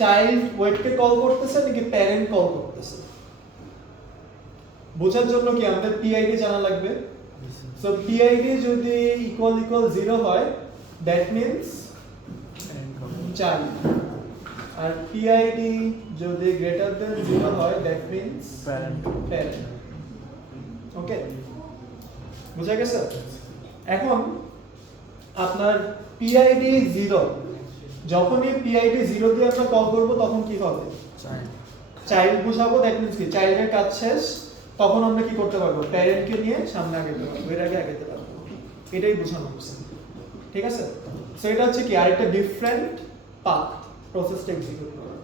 চাইল্ড ওয়েটকে কল করতেছে নাকি প্যারেন্ট কল করতেছে? বোঝার জন্য কি আমাদের পিআইডি জানা লাগবে। সো পিআইডি যদি ইকুয়াল 0 হয়, দ্যাট মিন্স চাইল্ড, আর পিআইডি যদি গ্রেটার দ্যান 0 হয়, দ্যাট মিন্স প্যারেন্ট। ওকে, বুঝা গেছে? এখন আপনার পিআইডি 0, যখনই পিআইডি 0 দিয়ে আমরা কল করব তখন কি হবে, চাইল্ড বুঝাবো, দ্যাট মিন্স কি চাইল্ডের কাজ শেষ। তখন আমরা কি করতে পারবো, প্যারেন্টকে নিয়ে সামনে আগাতে পারবো, এর আগে আগাতে পারবো। এটাই বোঝানো হচ্ছে, ঠিক আছে? সো এটা হচ্ছে কি আরেকটা ডিফারেন্ট পাথ প্রসেসটা এক্সিকিউট করার।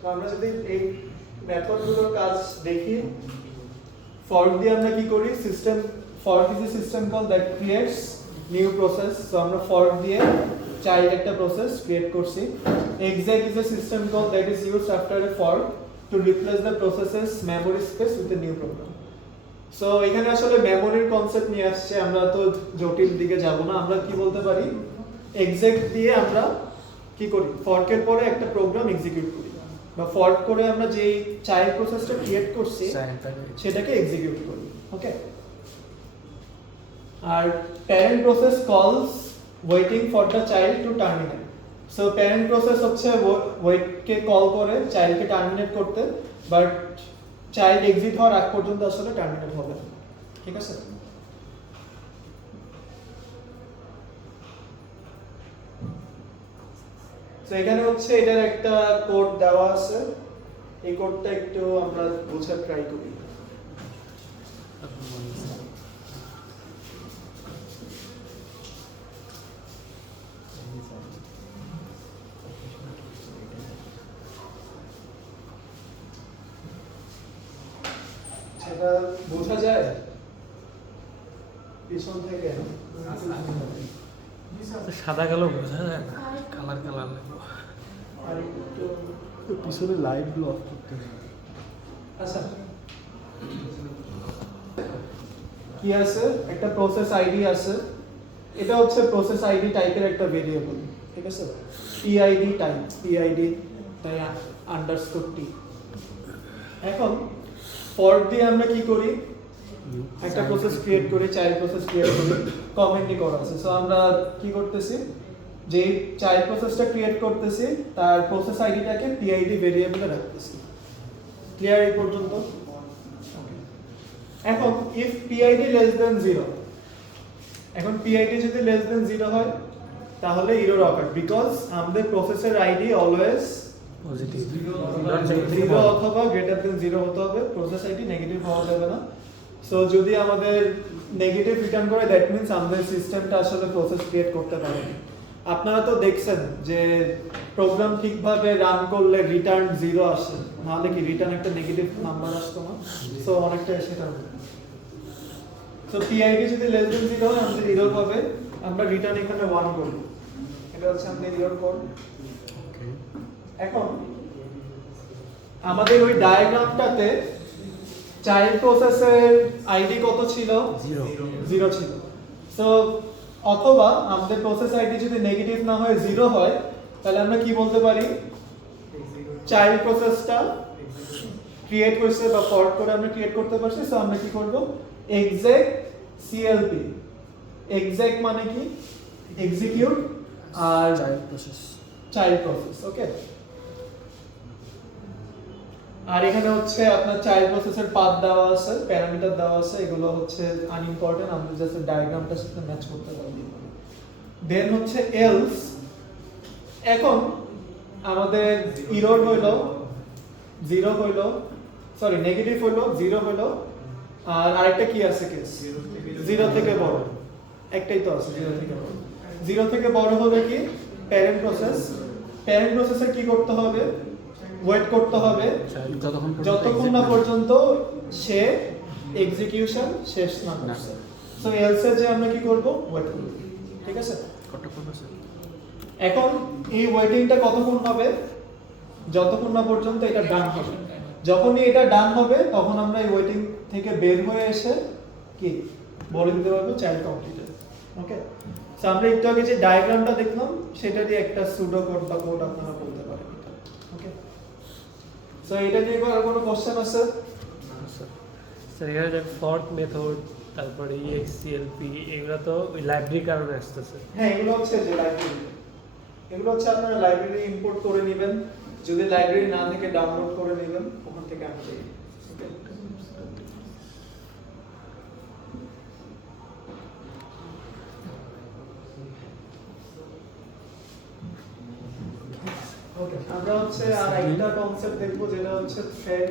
তো আমরা যদি এই মেথডগুলোর কাজ দেখি, ফর্ক দিয়ে আমরা কি করি, system fork is a system call that creates new process. So আমরা ফর্ক দিয়ে চাইল্ড একটা প্রসেস ক্রিয়েট করছি। Exact is a system call that is used after a fork to replace the processes memory space with a new programme. So এখানে আসলে মেমোরির concept নিয়ে আসছে, আমরা তো জটিল দিকে যাব না। আমরা কি বলতে পারি, এক্সেক দিয়ে আমরা কি করি, ফর্কের পরে একটা প্রোগ্রাম এক্সিকিউট করি, বা ফর্ক করে আমরা যেই চাইল্ড প্রসেসটা ক্রিয়েট করছি সেটাকে এক্সিকিউট করি। ওকে, আর parent process calls waiting for the child to terminate. So parent process হচ্ছে ওয়েটকে কল করে চাইল্ডকে টার্মিনেট করতে, বাট চাইল্ড এক্সিট হওয়ার আগ পর্যন্ত আসলে টার্মিনেট হবে না, ঠিক আছে? তো এখানে হচ্ছে এটার একটা কোড দেওয়া আছে, এই কোডটা একটু আমরা বোঝার ট্রাই করি। সেটা বোঝা যায় পিছন থেকে? সাদা কালো বোঝা যায় না, কালার কালার লাগবে। আর একটু পিছনে লাইটগুলো অফ করতে হবে। আচ্ছা, কি আছে, একটা প্রসেস আইডি আছে, এটা হচ্ছে প্রসেস আইডি টাইপের একটা ভেরিয়েবল, ঠিক আছে? পিআইডি টাইপ, পিআইডি তাই আন্ডারস্কোর টি। এখন ফর্ক দিয়ে আমরা কি করি, একটা প্রসেস ক্রিয়েট করি, চাইল্ড প্রসেস ক্রিয়েট করি, কমেন্টই করা আছে। সো আমরা কি করতেছি, যে চাইল্ড প্রসেসটা ক্রিয়েট করতেছি তার প্রসেস আইডিটাকে পিআইডি ভেরিয়েবলে রাখতেছি। ক্লিয়ার এই পর্যন্ত? এখন ইফ পিআইডি লেস দেন 0, এখন পিআইডি যদি লেস দেন 0 হয় তাহলে এরর অকার, বিকজ আমাদের প্রসেসের আইডি অলওয়েজ পজিটিভ 0 অথবা গ্রেটার দেন 0 হতে হবে, প্রসেস আইডি নেগেটিভ হওয়া যাবে না। সো যদি আমাদের নেগেটিভ রিটার্ন করে, দ্যাট মিন্স আমাদের সিস্টেমটা আসলে প্রসেস ক্রিয়েট করতে পারেনি। আপনারা তো দেখছেন যে প্রোগ্রাম ঠিকভাবে রান করলে রিটার্ন 0 আসে, নাহলে কি রিটার্ন একটা নেগেটিভ নাম্বার আসতো না? সো অনেকটা সেটা হবে। সো পিআইডি যদি লেস দেন 0 হয় আমাদের এরর হবে, আমরা রিটার্ন এখানে 1 করব। এটা হচ্ছে আমাদের এরর কোড। এখন আমাদের ওই ডায়াগ্রামটাতে চাইল্ড প্রসেসের আইডি কত ছিল? 0 ছিল। সো অথবা আমাদের প্রসেস আইডি যদি নেগেটিভ না হয় 0 হয়, তাহলে আমরা কি বলতে পারি, চাইল্ড প্রসেসটা ক্রিয়েট হয়েছে বা ফর্ক করে আমরা ক্রিয়েট করতে পারছি। সো আমরা কি করব, এক্সেক সিএলপি। এক্সেক মানে কি, এক্সিকিউট, আর চাইল্ড প্রসেস। ওকে, আর এখানে হচ্ছে আপনার চাইল্ড প্রসেসের পাথ দেওয়া আছে, প্যারামিটার দেওয়া আছে, এগুলো হচ্ছে আনইম্পর্টেন্ট, আমরা জাস্ট ডায়াগ্রামটার সাথে ম্যাচ করতে পারবো। দেন হচ্ছে এলস। এখন আমাদের এরর হইলো 0 হইলো, সরি নেগেটিভ হইলো, 0 হইলো, আর আরেকটা কি আছে কেস, 0 থেকে বড়, একটাই তো আছে 0 থেকে বড়। 0 থেকে বড় হলে কি, প্যারেন্ট প্রসেস, প্যারেন্ট প্রসেসের কি করতে হবে, ওয়েট করতে হবে যতক্ষণ না পর্যন্ত সে এক্সিকিউশন শেষ না করছে। সো এলস এর যে আমরা কি করব, ওয়েট করব, ঠিক আছে? এখন এই ওয়েটিংটা কতক্ষণ হবে, যতক্ষণ না পর্যন্ত এটা ডান হবে। যখনই এটা ডান হবে তখন আমরা এই ওয়েটিং থেকে বের হয়ে এসে কি বলে দিতে পারবো, চাইল্ড কমপ্লিটেড। ওকে, সো আমরা একটু আগে যে ডায়াগ্রামটা দেখলাম সেটা দিয়ে একটা সুডো কোড বা কোড আপনারা বলতে পারেন। ওকে, সো এটা নিয়ে আর কোনো কোশ্চেন আছে? স্যার এখানে যে ফর্ক মেথড, তারপরে ইএক্সসিএলপি, এগুলো তো ওই লাইব্রেরির কারণে আসতেছে। হ্যাঁ, এগুলো হচ্ছে যে লাইব্রেরি, এগুলো হচ্ছে আপনারা লাইব্রেরি ইম্পোর্ট করে নেবেন, যদি লাইব্রেরি না থেকে ডাউনলোড করে নেবেন ওখান থেকে আসবে। ওকে, আমরা হচ্ছে আর একটা কনসেপ্ট দেখবো যেটা হচ্ছে থ্রেড।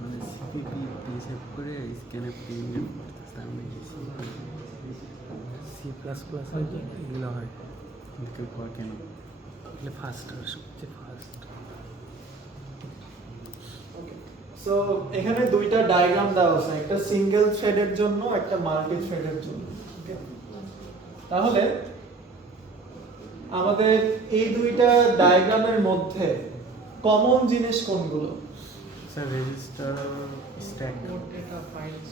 মানে সিপিপি পিএসএফ করে স্ক্যানে প্রিন্ট করতেছে আমি C++ এগুলো হয় কিন্তু কয় কেন এগুলো ফাস্ট আর সবচেয়ে ফাস্ট। সো এখানে দুইটা ডায়াগ্রাম দেওয়া আছে, একটা সিঙ্গেল থ্রেডের জন্য, একটা মাল্টি থ্রেডের জন্য। ওকে, তাহলে আমাদের এই দুইটা ডায়াগ্রামের মধ্যে কমন জিনিস কোনগুলো? Sir register stack code data files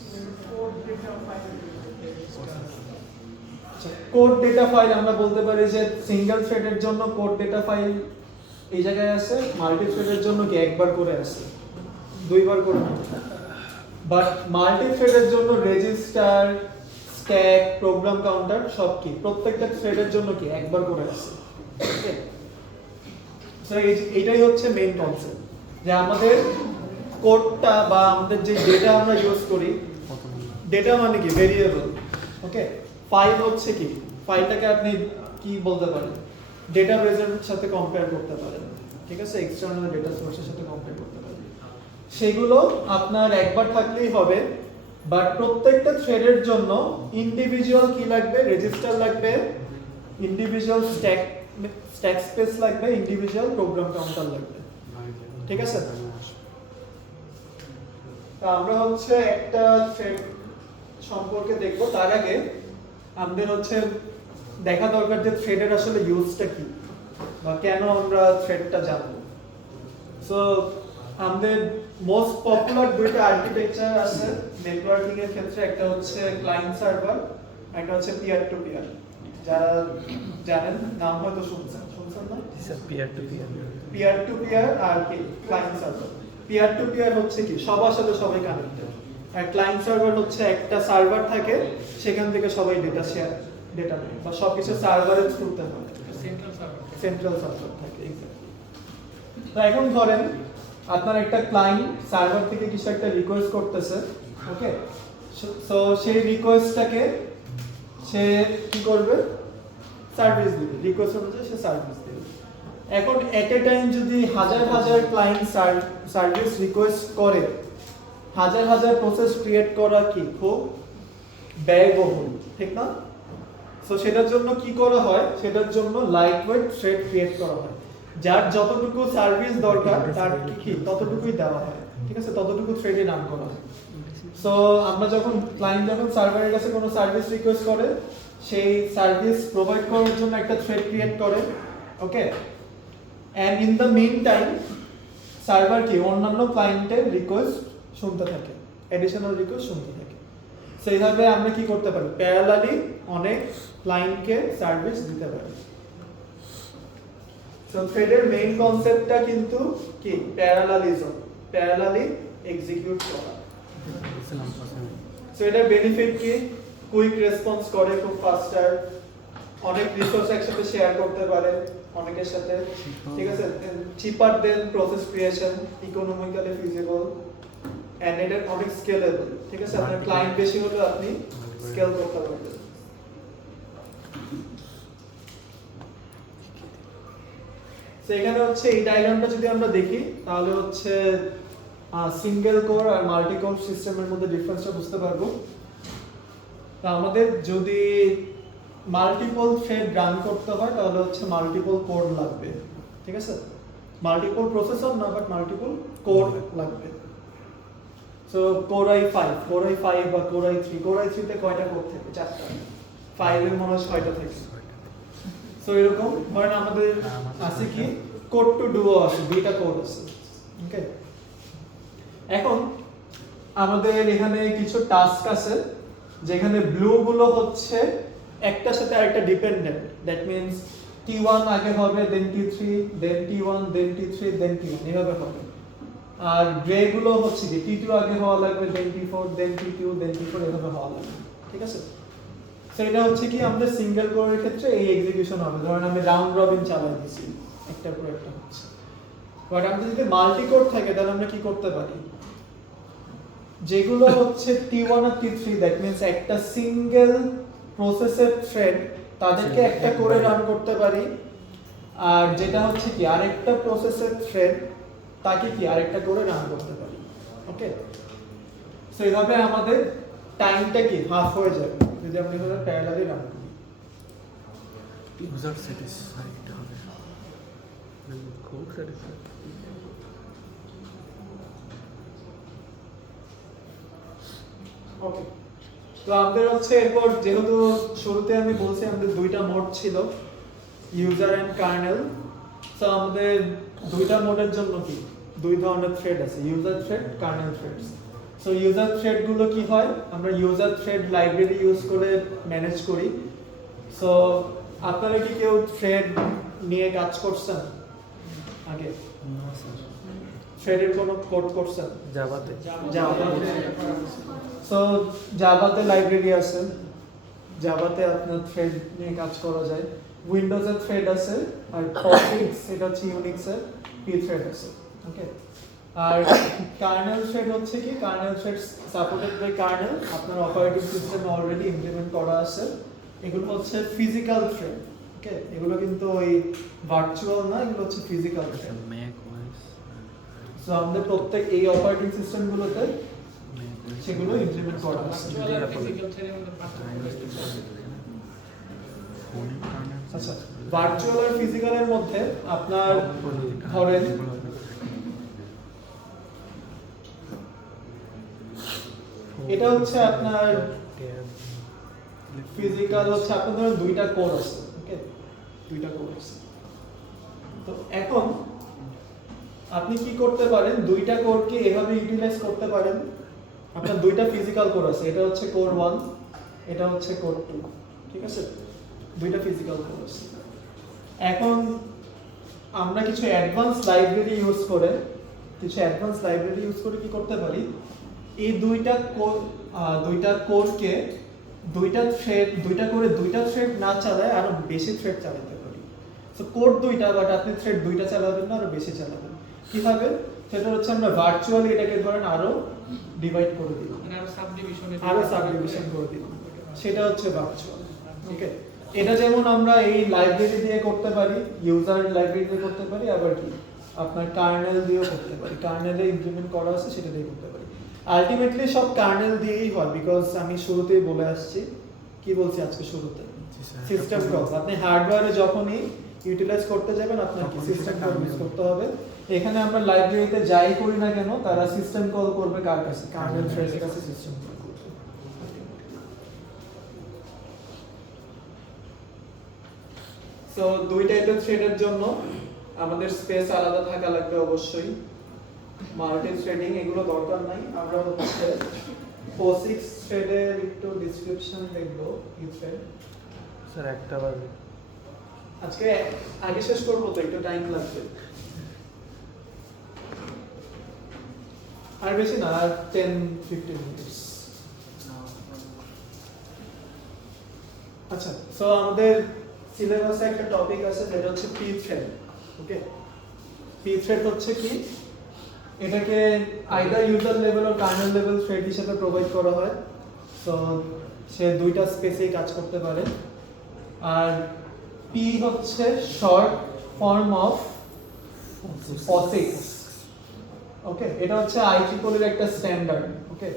code data file আমরা বলতে পারি যে সিঙ্গেল থ্রেডের জন্য কোড ডেটা ফাইল এই জায়গায় আছে, মাল্টি থ্রেডের জন্য কি একবার করে আছে, দুইবার করে। বাট মাল্টি থ্রেডের জন্য রেজিস্টার, স্ট্যাক, প্রোগ্রাম কাউন্টার সব কি প্রত্যেকটা থ্রেডের জন্য কি একবার করে আছে। এইটাই হচ্ছে মেইন কনসেপ্ট, যে আমাদের কোডটা বা আমাদের যে ডেটা আমরা ইউজ করি, ডেটা মানে কি ভেরিয়েবল। ওকে, ফাইল হচ্ছে কি, ফাইলটাকে আপনি কি বলতে পারেন, ডেটাবেসের সাথে কম্পেয়ার করতে পারেন, ঠিক আছে, এক্সটার্নাল ডেটা সোর্সের সাথে কম্পেয়ার করতে পারেন। সেগুলো আপনার একবার থাকলেই হবে, বাট প্রত্যেকটা থ্রেডের জন্য ইন্ডিভিজুয়াল কি লাগবে, রেজিস্টার লাগবে, ইন্ডিভিজুয়াল স্ট্যাক স্পেস লাগবে, ইন্ডিভিজুয়াল প্রোগ্রাম কাউন্টার লাগবে। ঠিক আছে, তা আমরা হচ্ছে একটা থ্রেড সম্পর্কে দেখব। তার আগে আমাদের হচ্ছে দেখা দরকার যে থ্রেডের আসলে ইউজটা কি বা কেন আমরা থ্রেডটা জানবো। সো আমাদের মোস্ট পপুলার দুইটা আর্কিটেকচার আছে নেটওয়ার্কিং এর ক্ষেত্রে, একটা হচ্ছে ক্লায়েন্ট সার্ভার, একটা হচ্ছে পিয়ার টু পিয়ার। যারা জানেন নাম হয়তো শুনছেন না, peer to peer. Peer to peer আর কি client server. Peer to peer হচ্ছে কি সবার সাথে সবাই কানেক্টেড, আর ক্লায়েন্ট সার্ভার হচ্ছে একটা সার্ভার থাকে, সেখান থেকে সবাই ডেটা নেয় বা সবকিছু সার্ভারের থ্রুতে হয়, সেন্ট্রাল সার্ভার থাকে। এক্স্যাক্টলি। তো এখন ধরেন আপনার একটা ক্লায়েন্ট সার্ভার থেকে কিছু একটা রিকোয়েস্ট করতেছে। ওকে, সো সেই রিকোয়েস্টটাকে সে কি করবে, সার্ভিস দিবে, রিকোয়েস্ট অনুযায়ী সে সার্ভিস দিবে। এখন এট এ টাইম যদি হাজার হাজার ক্লায়েন্ট সার্ভিস রিকোয়েস্ট করে, হাজার হাজার প্রসেস ক্রিয়েট করা কি খুব ব্যয়বহুল, ঠিক না? সো সেটার জন্য কি করা হয়, সেটার জন্য লাইটওয়েট থ্রেড ক্রিয়েট করা হয়, যার যতটুকু সার্ভিস দরকার তার কি ততটুকুই দেওয়া হয়, ঠিক আছে, ততটুকু থ্রেডে রান করা হয়। সো আমরা যখন ক্লায়েন্ট যখন সার্ভারের কাছে কোনো সার্ভিস রিকোয়েস্ট করে, সেই সার্ভিস প্রোভাইড করার জন্য একটা থ্রেড ক্রিয়েট করে। Okay, and in the meantime server কি অন্যান্য ক্লায়েন্টের রিকোয়েস্ট শুনতে থাকে, এডিশনাল রিকোয়েস্ট শুনতে থাকে। সেইভাবে আমরা কি করতে পারি, প্যারালালি অনেক ক্লায়েন্টকে সার্ভিস দিতে পারি। সো থ্রেডের মেইন কনসেপ্টটা কিন্তু কি প্যারালালিজম, প্যারালালি এক্সিকিউট করা। সো এটার বেনিফিট কি, কুইক রেসপন্স করে, খুব ফাস্টার, অনেক রিসোর্স একসাথে শেয়ার করতে পারে অনেকের সাথে, ঠিক আছে, cheaper then process creation, economically feasible, and এটা অনেক স্কেলেবল, ঠিক আছে, আপনার ক্লায়েন্ট বেশি হলে আপনি স্কেল করতে পারবেন। সো এখানে হচ্ছে এই ডায়াগ্রামটা যদি আমরা দেখি, তাহলে হচ্ছে সিঙ্গেল কোর আর মাল্টি কোর সিস্টেমের মধ্যে ডিফারেন্সটা বুঝতে পারবো। তা আমাদের যদি মাল্টিপল থ্রেড রান করতে হয়, তাহলে হচ্ছে মাল্টিপল কোর লাগবে, ঠিক আছে, মাল্টিপল প্রসেসর না, বাট মাল্টিপল কোর লাগবে। সো কোর i5 বা কোর i3, কোর i3 তে কয়টা কোর থাকে? 4টা। 5 এর মনে হয় 6টা থাকে। সো এরকম ধরেন আমাদের আছে কি কোড টু ডুও আছে, 2টা কোড আছে। ওকে, এখন আমাদের এখানে কিছু টাস্ক আছে, যেখানে ব্লু গুলো হচ্ছে একটার সাথে আরেকটা ডিপেন্ডেন্ট, দ্যাট মিন্স T1 আগে হবে, দেন T3, দেন T1, দেন T3, দেন T1, এভাবে হবে। আর গ্রে গুলো হচ্ছে কি T2 আগে হওয়া লাগবে, দেন T4, দেন T2, দেন T4, এভাবে হওয়া লাগবে, ঠিক আছে। সো এটা হচ্ছে কি আমাদের সিঙ্গেল কোরের ক্ষেত্রে এই এক্সিকিউশন হবে, ধরেন আমি রাউন্ড রবিন চালাই দিছি, একটার পর একটা হচ্ছে। বাট আমাদের যদি মাল্টি কোর থাকে, তাহলে আমরা কি করতে পারি, যেগুলো হচ্ছে T1 আর T3, দ্যাট মিন্স একটা সিঙ্গেল প্রসেসের থ্রেড, তাদেরকে একটা করে রান করতে পারি, আর যেটা হচ্ছে কি আরেকটা প্রসেসের থ্রেড তাকে কি আরেকটা করে রান করতে পারি। ওকে, সো এইভাবে আমাদের টাইমটা কি হাফ হয়ে যাবে যদি আমরা এভাবে প্যারালালি রান করি। ইউজার স্যাটিসফাইড হবে। খুব স্যাটিসফাইড। ওকে, তো আমাদের হচ্ছে এরপর যেহেতু শুরুতে আমি বলছি আমাদের দুইটা মোড ছিল ইউজার এন্ড কার্নেল, তো আমাদের দুইটা মোডের জন্য কি দুই ধরনের থ্রেড আছে, user thread, kernel threads. So user thread গুলো কি হয়, আমরা ইউজার থ্রেড লাইব্রেরি ইউজ করে ম্যানেজ করি। সো আপনারা কি কেউ থ্রেড নিয়ে কাজ করছেন আগে? না স্যার। থ্রেডের কোনো কোড করছেন? জাভাতে সো জাভাতে লাইব্রেরি আছে, জাভাতে আপনার থ্রেড নিয়ে কাজ করা যায়। উইন্ডোজের থ্রেড আছে, আর পসিক্স এটা হচ্ছে ইউনিক্সের পি থ্রেড আছে। ওকে, আর কার্নেল থ্রেড হচ্ছে কি, kernel thread supported by kernel, আপনার অপারেটিং সিস্টেমে অলরেডি ইমপ্লিমেন্ট করা আছে। এগুলো হচ্ছে ফিজিক্যাল থ্রেড। ওকে, এগুলো কিন্তু ওই ভার্চুয়াল না, এগুলো হচ্ছে physical thread. Mac OS, so আমাদের প্রত্যেক এই অপারেটিং সিস্টেমগুলোতে সেগুলো ইমপ্লিমেন্ট করা আছে। ভার্চুয়াল আর ফিজিক্যাল থ্রেডের মধ্যে পার্থক্য কি? আচ্ছা, ভার্চুয়াল আর ফিজিক্যালের মধ্যে আপনার ধরেন এটা হচ্ছে আপনার ফিজিক্যাল হচ্ছে আপনার ধরেন দুইটা কোর আছে। ওকে, দুইটা কোর আছে। তো এখন আপনি কি করতে পারেন, দুইটা কোরকে এভাবে ইউটিলাইজ করতে পারেন। আপনার দুইটা ফিজিক্যাল কোর আছে, এটা হচ্ছে কোর 1, এটা হচ্ছে কোর 2, ঠিক আছে? দুইটা ফিজিক্যাল কোর আছে। এখন আমরা কিছু অ্যাডভান্স লাইব্রেরি ইউজ করে কি করতে পারি, এই দুইটা কোরকে দুইটা থ্রেড না চালায় আরো বেশি থ্রেড চালাতে পারি। সো কোড দুইটা, বাট আপনি থ্রেড দুইটা চালাবেন না, আরো বেশি চালাবেন। কিভাবে? সেটা হচ্ছে আমরা ভার্চুয়ালি এটাকে ধরেন আরো ডিভাইড করে দিলাম, মানে আরো সাবডিভিশন করে দিলাম, সেটা হচ্ছে ভার্চুয়াল। ওকে, এটা যেমন আমরা এই লাইব্রেরি দিয়ে করতে পারি, ইউজার লাইব্রেরি দিয়ে করতে পারি, আবার কি আপনার কার্নেল দিয়েও করতে পারি, কার্নেলে ইমপ্লিমেন্ট করা আছে সেটা দিয়ে করতে পারি। আলটিমেটলি সব কার্নেল দিয়েই হয়, বিকজ আমি শুরুতেই বলে আসছি, কি বলছি আজকে শুরুতে, সিস্টেম কল। আপনি হার্ডওয়্যারে যখনই ইউটিলাইজ করতে যাবেন আপনার কি সিস্টেম কল ইউজ করতে হবে। এখানে আমরা লাইব্রেরিতে যাই করি না কেন, তারা সিস্টেম কল করবে কার কাছে, কার্নেল থ্রেডের কাছে সিস্টেম কল করবে। সো দুই টাইপের থ্রেডের জন্য আমাদের স্পেস আলাদা থাকা লাগবে অবশ্যই। মাল্টি থ্রেডিং এগুলো দরকার নাই, আমরা হচ্ছে POSIX থ্রেডের একটু ডেসক্রিপশন দেখব। কি থ্রেড স্যার একটা বাজে, আজকে আগে শেষ করবো তো একটু টাইম লাগবে, আর বেশি না, আর 10-15 মিনিটস। আচ্ছা, সো আমাদের সিলেবাসে একটা টপিক আছে যেটা হচ্ছে পি থ্রেড। ওকে, পি থ্রেড হচ্ছে কি, এটাকে আইদার ইউজার লেভেল ও কার্নেল লেভেল থ্রেড হিসেবে প্রোভাইড করা হয়। সো সে দুইটা স্পেসেই কাজ করতে পারে। আর পি হচ্ছে শর্ট ফর্ম অফ POSIX। ওকে, এটা হচ্ছে IEEE এর একটা স্ট্যান্ডার্ড। ওকে,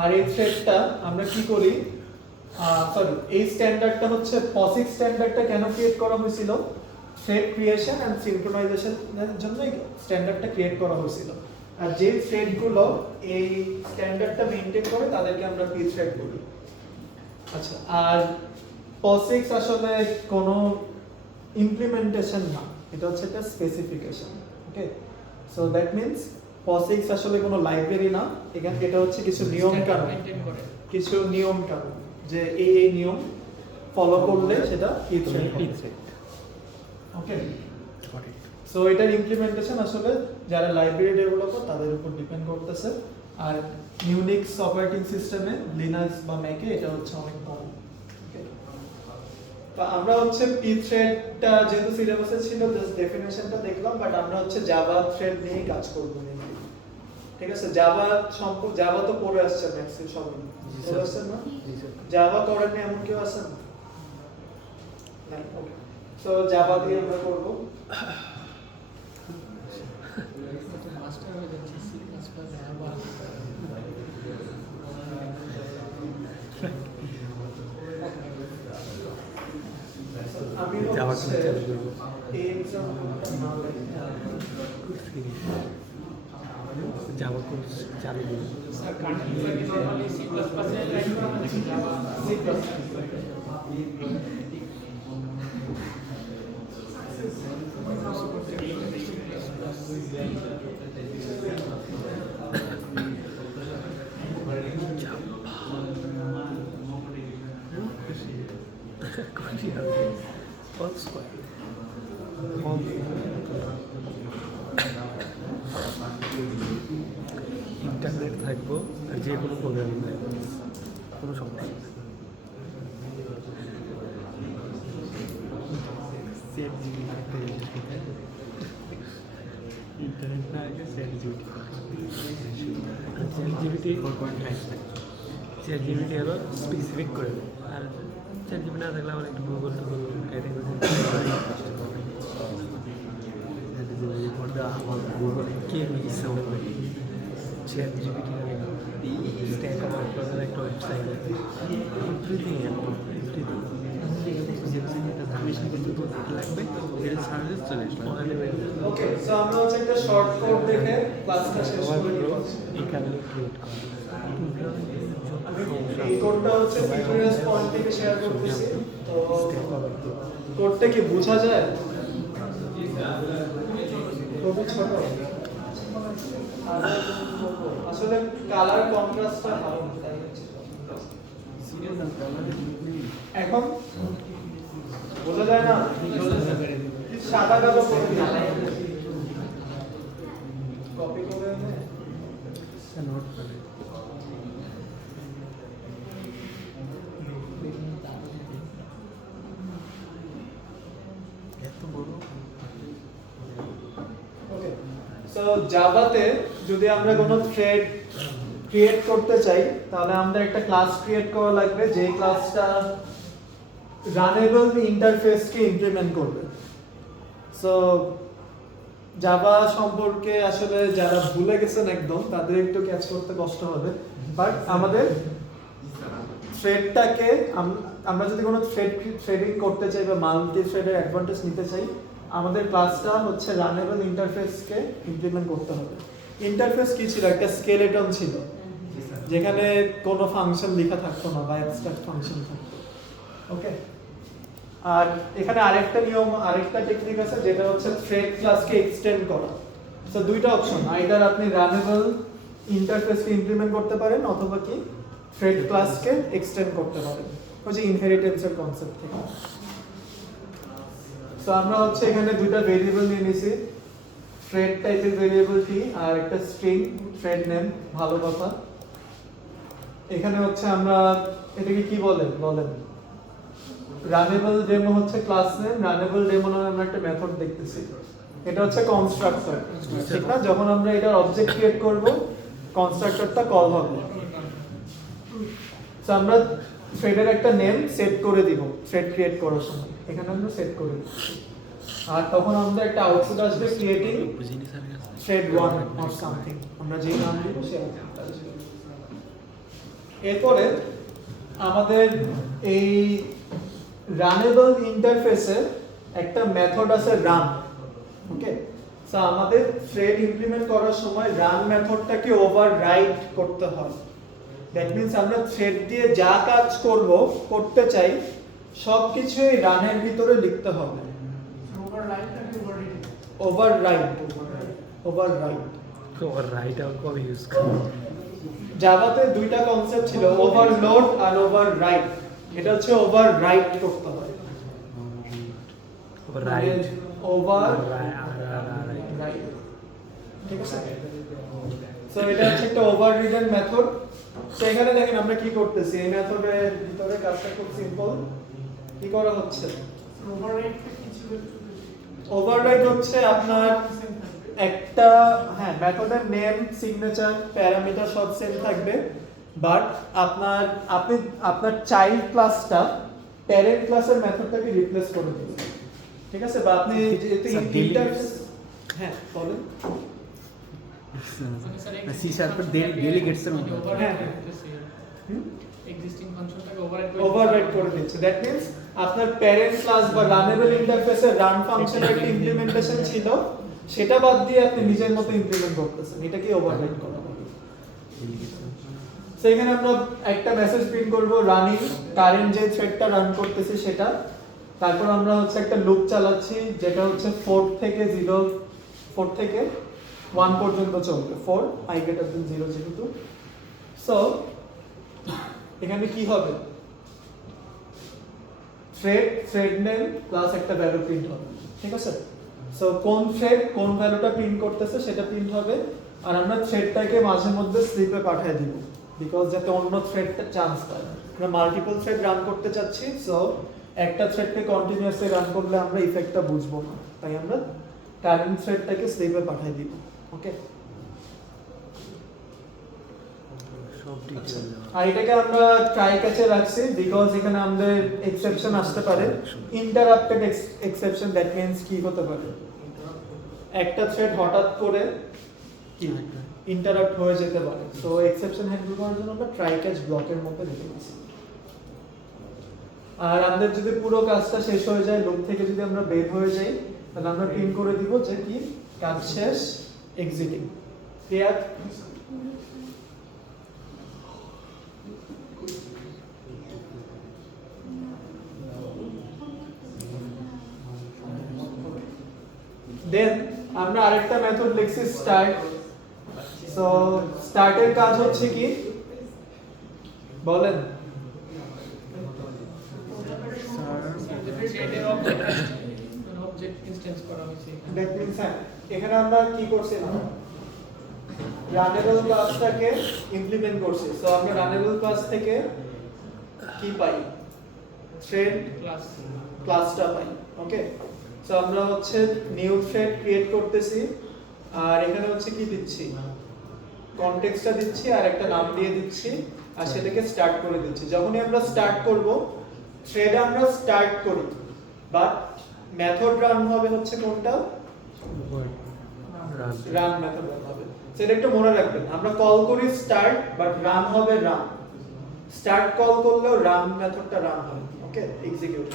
আর এই থ্রেডটা আমরা কি করি, এই স্ট্যান্ডার্ডটা হচ্ছে POSIX স্ট্যান্ডার্ডটা কেন ক্রিয়েট করা হয়েছিল, থ্রেড ক্রিয়েশন এন্ড সিনক্রোনাইজেশনের জন্য এই স্ট্যান্ডার্ডটা ক্রিয়েট করা হয়েছিল। আর যে থ্রেডগুলো এই স্ট্যান্ডার্ডটা মেইনটেইন করে তাদেরকে আমরা পি থ্রেড বলি। আচ্ছা, আর POSIX আসলে কোনো ইমপ্লিমেন্টেশন না, এটা হচ্ছে একটা specification. Okay, so that means POSIX আসলে কোনো লাইব্রেরি না, এখানে এটা হচ্ছে কিছু নিয়ম কানুন, কিছু নিয়ম কানুন, যে এই নিয়ম ফলো করলে সেটা পি থ্রেড। ওকে, সো এটার ইমপ্লিমেন্টেশন আসলে যারা লাইব্রেরি ডেভেলপার তাদের উপর ডিপেন্ড করতেছে। আর ইউনিক্স অপারেটিং সিস্টেমে লিনাক্স বা ম্যাকে এটা হচ্ছে অনেক কম। তো আমরা হচ্ছে পি থ্রেডটা যেহেতু সিলেবাসে ছিল জাস্ট ডেফিনেশনটা দেখলাম, বাট আমরা হচ্ছে জাভা থ্রেড নিয়ে কাজ করব মেইনলি। ঠিক আছে, জাভা তো পড়ে আসছে ম্যাক্সিমাম সবাই, পড়ে আসছেন না? জাভা করেন না এমন কেউ আছেন? নাই, ওকে। সো জাভা দিয়ে আমরা করব। মাস্টার হয়ে যাচ্ছে সি প্লাস প্লাস জাভা। আমি জাভা ক্লাস চালু করবো। এই এক্সাম্পলটা না লেখে জাভা কোর্স চালু করবো। স্যার কার্নেলগুলো কি নরমালি সি প্লাস প্লাস এ রাইট করা নাকি জাভা? সি প্লাস ইন্টারনেট থাকবো আর যে কোনো প্রোগ্রামিং থাকবো, কোনো সমস্যা নেই। ইন্টারনেট না আগে চ্যাট জিপিটি হলো স্পেসিফিক করে দেয়, আর চ্যাট জিপিটি না থাকলে আমার একটু গুগল টুগল কে ইচ্ছা করবে চ্যাট জিপিটি স্ট্যাক ওভারফ্লোর একটা ওয়েবসাইট আছে, এভরিথিং লাগবে এর সার্ভিস চলে আসবে। ওকে সো আমরা হচ্ছে একটা শর্ট কোড দেখে ক্লাসটা শেষ করে দিব। এখানে ক্রিয়েট করা এই কোডটা হচ্ছে টিউটোরিয়ালস পয়েন্ট থেকে শেয়ার করতেছি। তো কোডটা কি বোঝা যায়? খুবই ছোট। আসলে কালার কন্ট্রাস্টটা ভালো না, তাই হচ্ছে। এখন বোঝা যায় না, সাদা কালো করে কপি করে এনে নোট করে এত বড় ওকে সো জাভাতে যদি আমরা কোনো থ্রেড ক্রিয়েট করতে চাই তাহলে আমাদের একটা ক্লাস ক্রিয়েট করা লাগবে, যে ক্লাসটা রানেবল ইন্টারফেসকে ইমপ্লিমেন্ট করবে। সো জাভা সম্পর্কে আসলে যারা ভুলে গেছেন একদম তাদের একটু ক্যাচ করতে কষ্ট হবে, বাট আমাদের থ্রেডটাকে আমরা যদি কোনো থ্রেডিং করতে চাই বা মাল্টি থ্রেডের অ্যাডভান্টেজ নিতে চাই, আমাদের ক্লাসটা হচ্ছে রানেবল ইন্টারফেসকে ইমপ্লিমেন্ট করতে হবে। ইন্টারফেস কি ছিল? একটা স্কেলেটন ছিল যেখানে কোনো ফাংশন লেখা থাকতো না বা অ্যাবস্ট্রাক্ট ফাংশন থাকতো। ওকে, আর এখানে আরেকটা নিয়ম, আরেকটা টেকনিক আছে যেটা হচ্ছে থ্রেড ক্লাসকে এক্সটেন্ড করা। সো দুইটা অপশন, আইদার আপনি রানেবল ইন্টারফেসকে ইমপ্লিমেন্ট করতে পারেন অথবা কি থ্রেড ক্লাসকে এক্সটেন্ড করতে পারেন, ওই যে ইনহেরিটেন্সের কনসেপ্ট থেকে। সো আমরা হচ্ছে এখানে দুইটা ভেরিয়েবল নিয়ে নিছি, থ্রেড টাইপের ভেরিয়েবল টি আর একটা স্ট্রিং থ্রেড নেম। ভালো কথা, এখানে হচ্ছে আমরা এটাকে কি বলেন রানেবল ডেমো হচ্ছে ক্লাস নেম, রানেবল ডেমো নামে আমরা একটা মেথড দেখতেছি, এটা হচ্ছে কনস্ট্রাক্টর, ঠিক না? যখন আমরা এটার অবজেক্ট ক্রিয়েট করব কনস্ট্রাক্টরটা কল হবে। সো আমরা থ্রেডের একটা নেম সেট করে দিব থ্রেড ক্রিয়েট করার সময়, এখানে আমরা সেট করে দিব, আর তখন আমরা একটা আউটপুট আসবে ক্রিয়েটিং থ্রেড 1 অর সামথিং, আমরা যেই নাম দিব সেই আউটপুটটা আসবে। এরপরে আমাদের এই রানেবল ইন্টারফেসে একটা মেথড আছে রান। ওকে, সো আমাদের থ্রেড ইমপ্লিমেন্ট করার সময় রান মেথডটাকে ওভাররাইড করতে হয়। দ্যাট মিন্স আমরা থ্রেড দিয়ে যা কাজ করতে চাই সবকিছুই রানের ভিতরে লিখতে হবে। ওভাররাইড রাইট আউট কবে ইউজ করি? জাভাতে দুইটা কনসেপ্ট ছিল, ওভারলোড আর ওভাররাইট। এটা হচ্ছে ওভাররাইট করতে হয়, রাইট রাইট, ঠিক আছে? সো এটা হচ্ছে একটা ওভাররিডেন মেথড। সো এখানে দেখেন আমরা কি করতেছি, এই মেথডের ভিতরে কাজটা খুব সিম্পল। কি করা হচ্ছে? ওভাররাইড হচ্ছে আপনার একটা মেথডের নেম, সিগনেচার, প্যারামিটার সব সেম থাকবে, বাট আপনার চাইল্ড ক্লাসটা প্যারেন্ট ক্লাসের মেথডটাকে রিপ্লেস করে দিবে। ঠিক আছে, বা আপনি যেহেতু স্যার, daily ইন্টারফেস, হ্যাঁ বলেন। সি শার্পের ডেলি গেটসের মধ্যে হ্যাঁ, হ্যাঁ। হুম? এক্সিস্টিং ফাংশনটাকে ওভাররাইড ওভাররাইড করে দিচ্ছে। দ্যাট মিন্স আপনার প্যারেন্ট ক্লাস বা রানেবল ইন্টারফেসে রান ফাংশনের একটা ইমপ্লিমেন্টেশন ছিল, সেটা বাদ দিয়ে আপনি নিজের মতো ইমপ্লিমেন্ট করতেছেন, এটাকে ওভাররাইড করা বলে। সেখানে আমরা একটা মেসেজ প্রিন্ট করব রানিং, কারেন্ট যে থ্রেডটা রান করতেছে সেটা। তারপর আমরা হচ্ছে একটা লুপ চালাচ্ছি যেটা হচ্ছে 4 থেকে 1 পর্যন্ত চলবে। 4 i greater than 0 যেহেতু। সো এখানে কি হবে, থ্রেড নেম প্লাস একটা ভ্যালু প্রিন্ট হবে, ঠিক আছে। সো কোন থ্রেড কোন ভ্যালুটা প্রিন্ট করতেছে সেটা প্রিন্ট হবে, আর আমরা থ্রেডটাকে মাঝে মধ্যে স্লিপে পাঠিয়ে দিব, বিকজ যাতে অন্য থ্রেডটা চান্স পায়। আমরা মাল্টিপল থ্রেড রান করতে চাচ্ছি, সো একটা থ্রেডকে কন্টিনিউয়াসলি রান করলে আমরা ইফেক্টটা বুঝবো না, তাই আমরা কারেন্ট থ্রেডটাকে স্লিপে পাঠিয়ে দিব। ওকে, সব ডিটেইল আর এটাকে আমরা ট্রাই ক্যাচে রাখছি বিকজ এখানে আমাদের এক্সেপশন আসতে পারে। ইন্টারাপ্টেড এক্সেপশন, দ্যাট মিন্স কি হতে পারে, একটা থ্রেড হঠাৎ করে কি ইন্টারাপ্ট হয়ে যেতে পারে। সো এক্সেপশন হ্যান্ডেল করার জন্য আমরা ট্রাই ক্যাচ ব্লকের মধ্যে রেখে দিয়েছি। আর আমাদের যদি পুরো কাজটা শেষ হয়ে যায়, লুপ থেকে যদি আমরা বের হয়ে যাই, তাহলে আমরা প্রিন্ট করে দিব যে কি কাজ শেষ, এক্সিটিং। ক্লিয়ার? দেন আমরা আরেকটা মেথড লিখছি স্টার্ট। সো স্টার্টের কাজ হচ্ছে কি বলেন? থ্রেডের অবজেক্ট ইনস্ট্যান্স করা হয়েছে। দ্যাট মিন্স এখানে আমরা কি করছি না, রানেবল ক্লাসটাকে ইমপ্লিমেন্ট করছি। সো আমরা রানেবল ক্লাস থেকে কি পাই, থ্রেড ক্লাসটা পাই। ওকে, সো আমরা হচ্ছে নিউ থ্রেড ক্রিয়েট করতেছি, আর এখানে হচ্ছে কি দিচ্ছি, কনটেক্সটটা দিচ্ছি আর একটা নাম দিয়ে দিচ্ছি, আর সেটাকে স্টার্ট করে দিচ্ছি। যখনই আমরা স্টার্ট করব, থ্রেড আমরা স্টার্ট করি, বাট মেথড রান হবে হচ্ছে কোনটা, রান মেথড রান হবে। সেটা একটু মনে রাখবেন, আমরা কল করি স্টার্ট, বাট রান হবে রান। স্টার্ট কল করলেও রান মেথডটা রান হবে। ওকে, এক্সিকিউট।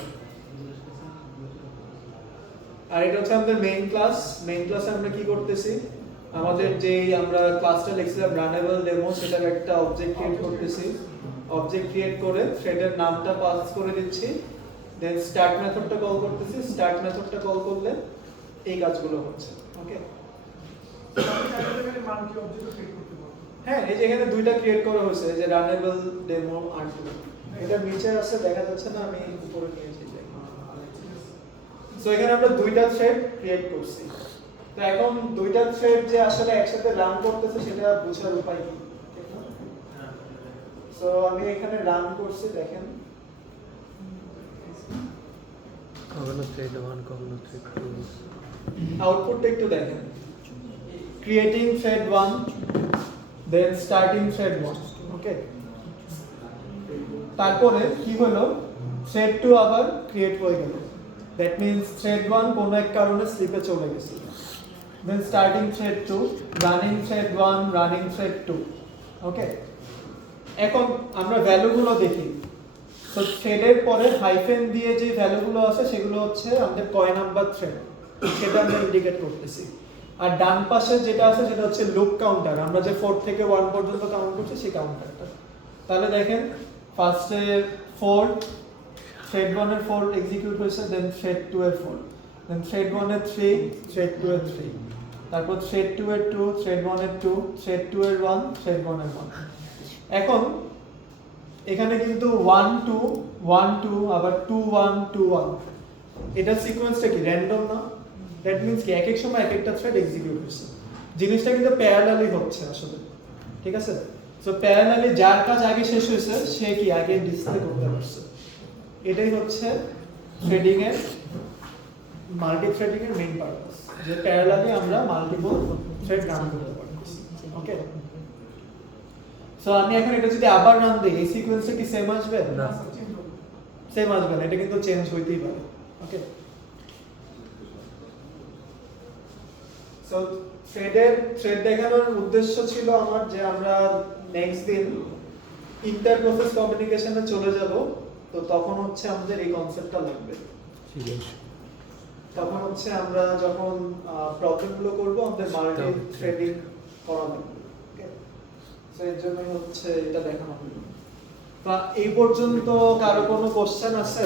আর এটা হচ্ছে আমাদের মেইন ক্লাস। মেইন ক্লাসে আমরা কি করতেছি, আমাদের যে আমরা ক্লাসটা লিখছিলাম রানেবল ডেমো, সেটার একটা অবজেক্ট ক্রিয়েট করতেছি। অবজেক্ট ক্রিয়েট করে থ্রেডের নামটা পাস করে দিচ্ছি, দেন স্টার্ট মেথডটা কল করতেছি। স্টার্ট মেথডটা কল করলে এই কাজগুলো হচ্ছে। ওকে, হ্যাঁ, এই যে এখানে দুইটা ক্রিয়েট করা হয়েছে, যে রানেবল ডেমো আর এটা নিচে আছে, দেখা যাচ্ছে না, আমি উপরে নিয়েছি। সো এখানে আমরা দুইটা থ্রেড ক্রিয়েট করছি। তো এখন দুইটা থ্রেড যে আসলে একসাথে রান করতেছে সেটা বোঝার উপায় কি? সো আমি এখানে রান করছি, দেখেন কখনো থ্রেড 1 কখনো থ্রেড 2। আউটপুটটা একটু দেখেন, ক্রিয়েটিং থ্রেড 1 দেন স্টার্টিং থ্রেড 1। ওকে, তারপরে কি হলো, থ্রেড 2 আবার ক্রিয়েট হয়ে গেল। দ্যাট মিন্স থ্রেড 1 কোনো এক কারণে স্লিপে চলে গেছে। Then starting thread 2, running thread 1, running thread 2। Okay, এখন আমরা ভ্যালুগুলো দেখি। সো থ্রেডের পরে হাইফেন দিয়ে যে ভ্যালুগুলো আছে সেগুলো হচ্ছে আমাদের কয় নাম্বার থ্রেড, সেটা আমরা ইন্ডিকেট করতেছি। আর ডান পাশে যেটা আছে সেটা হচ্ছে লুপ কাউন্টার, আমরা যে 4 থেকে 1 পর্যন্ত কাউন্ট করছি সেই কাউন্টারটা। তাহলে দেখেন ফার্স্টে 4, থ্রেড 1 এর 4 এক্সিকিউট হয়েছে, দেন থ্রেড 2 এর 4, দেন থ্রেড 1 এর 3, থ্রেড 2 এর 3, তারপর থ্রেড 2 এর 2, থ্রেড 1 এর 2, থ্রেড 2 এর 1, থ্রেড 1 এর 1। এখন এখানে কিন্তু 1 2 1 2 আবার 2 1 2 1, এটা সিকোয়েন্সটা কি র্যান্ডম না? দ্যাট মিন্স কি এক এক সময় এক একটা থ্রেড এক্সিকিউট হচ্ছে, জিনিসটা কিন্তু প্যারালালি হচ্ছে আসলে। ঠিক আছে, সো প্যারালালি যার কাজ আগে শেষ হয়েছে সে কি আগে ডিসপ্লে করতে পারছে। এটাই হচ্ছে থ্রেডিং এর, মাল্টি থ্রেডিং এর মেইন পারপাস, যে প্যারালালি আমরা মাল্টিপল থ্রেড রান করতে পারি। ওকে, সো আমি এখন এটা যদি আবার রান দিই, এই সিকোয়েন্সটা কি সেম আসবে? না, সেম আসবে না, এটা কিন্তু চেঞ্জ হইতেই পারে। ওকে, সো থ্রেড দেখানোর উদ্দেশ্য ছিল আমার যে আমরা নেক্সট দিন ইন্টার প্রসেস কমিউনিকেশনে চলে যাব, তো তখন হচ্ছে আমাদের এই কনসেপ্টটা লাগবে। ঠিক আছে। তখন হচ্ছে আমরা যখন প্রবলেমগুলো করব আমাদের মাল্টি থ্রেডিং করা লাগবে। ওকে, সো এর জন্য হচ্ছে এটা দেখানো হলো। বা এই পর্যন্ত কারো কোনো কোশ্চেন আছে?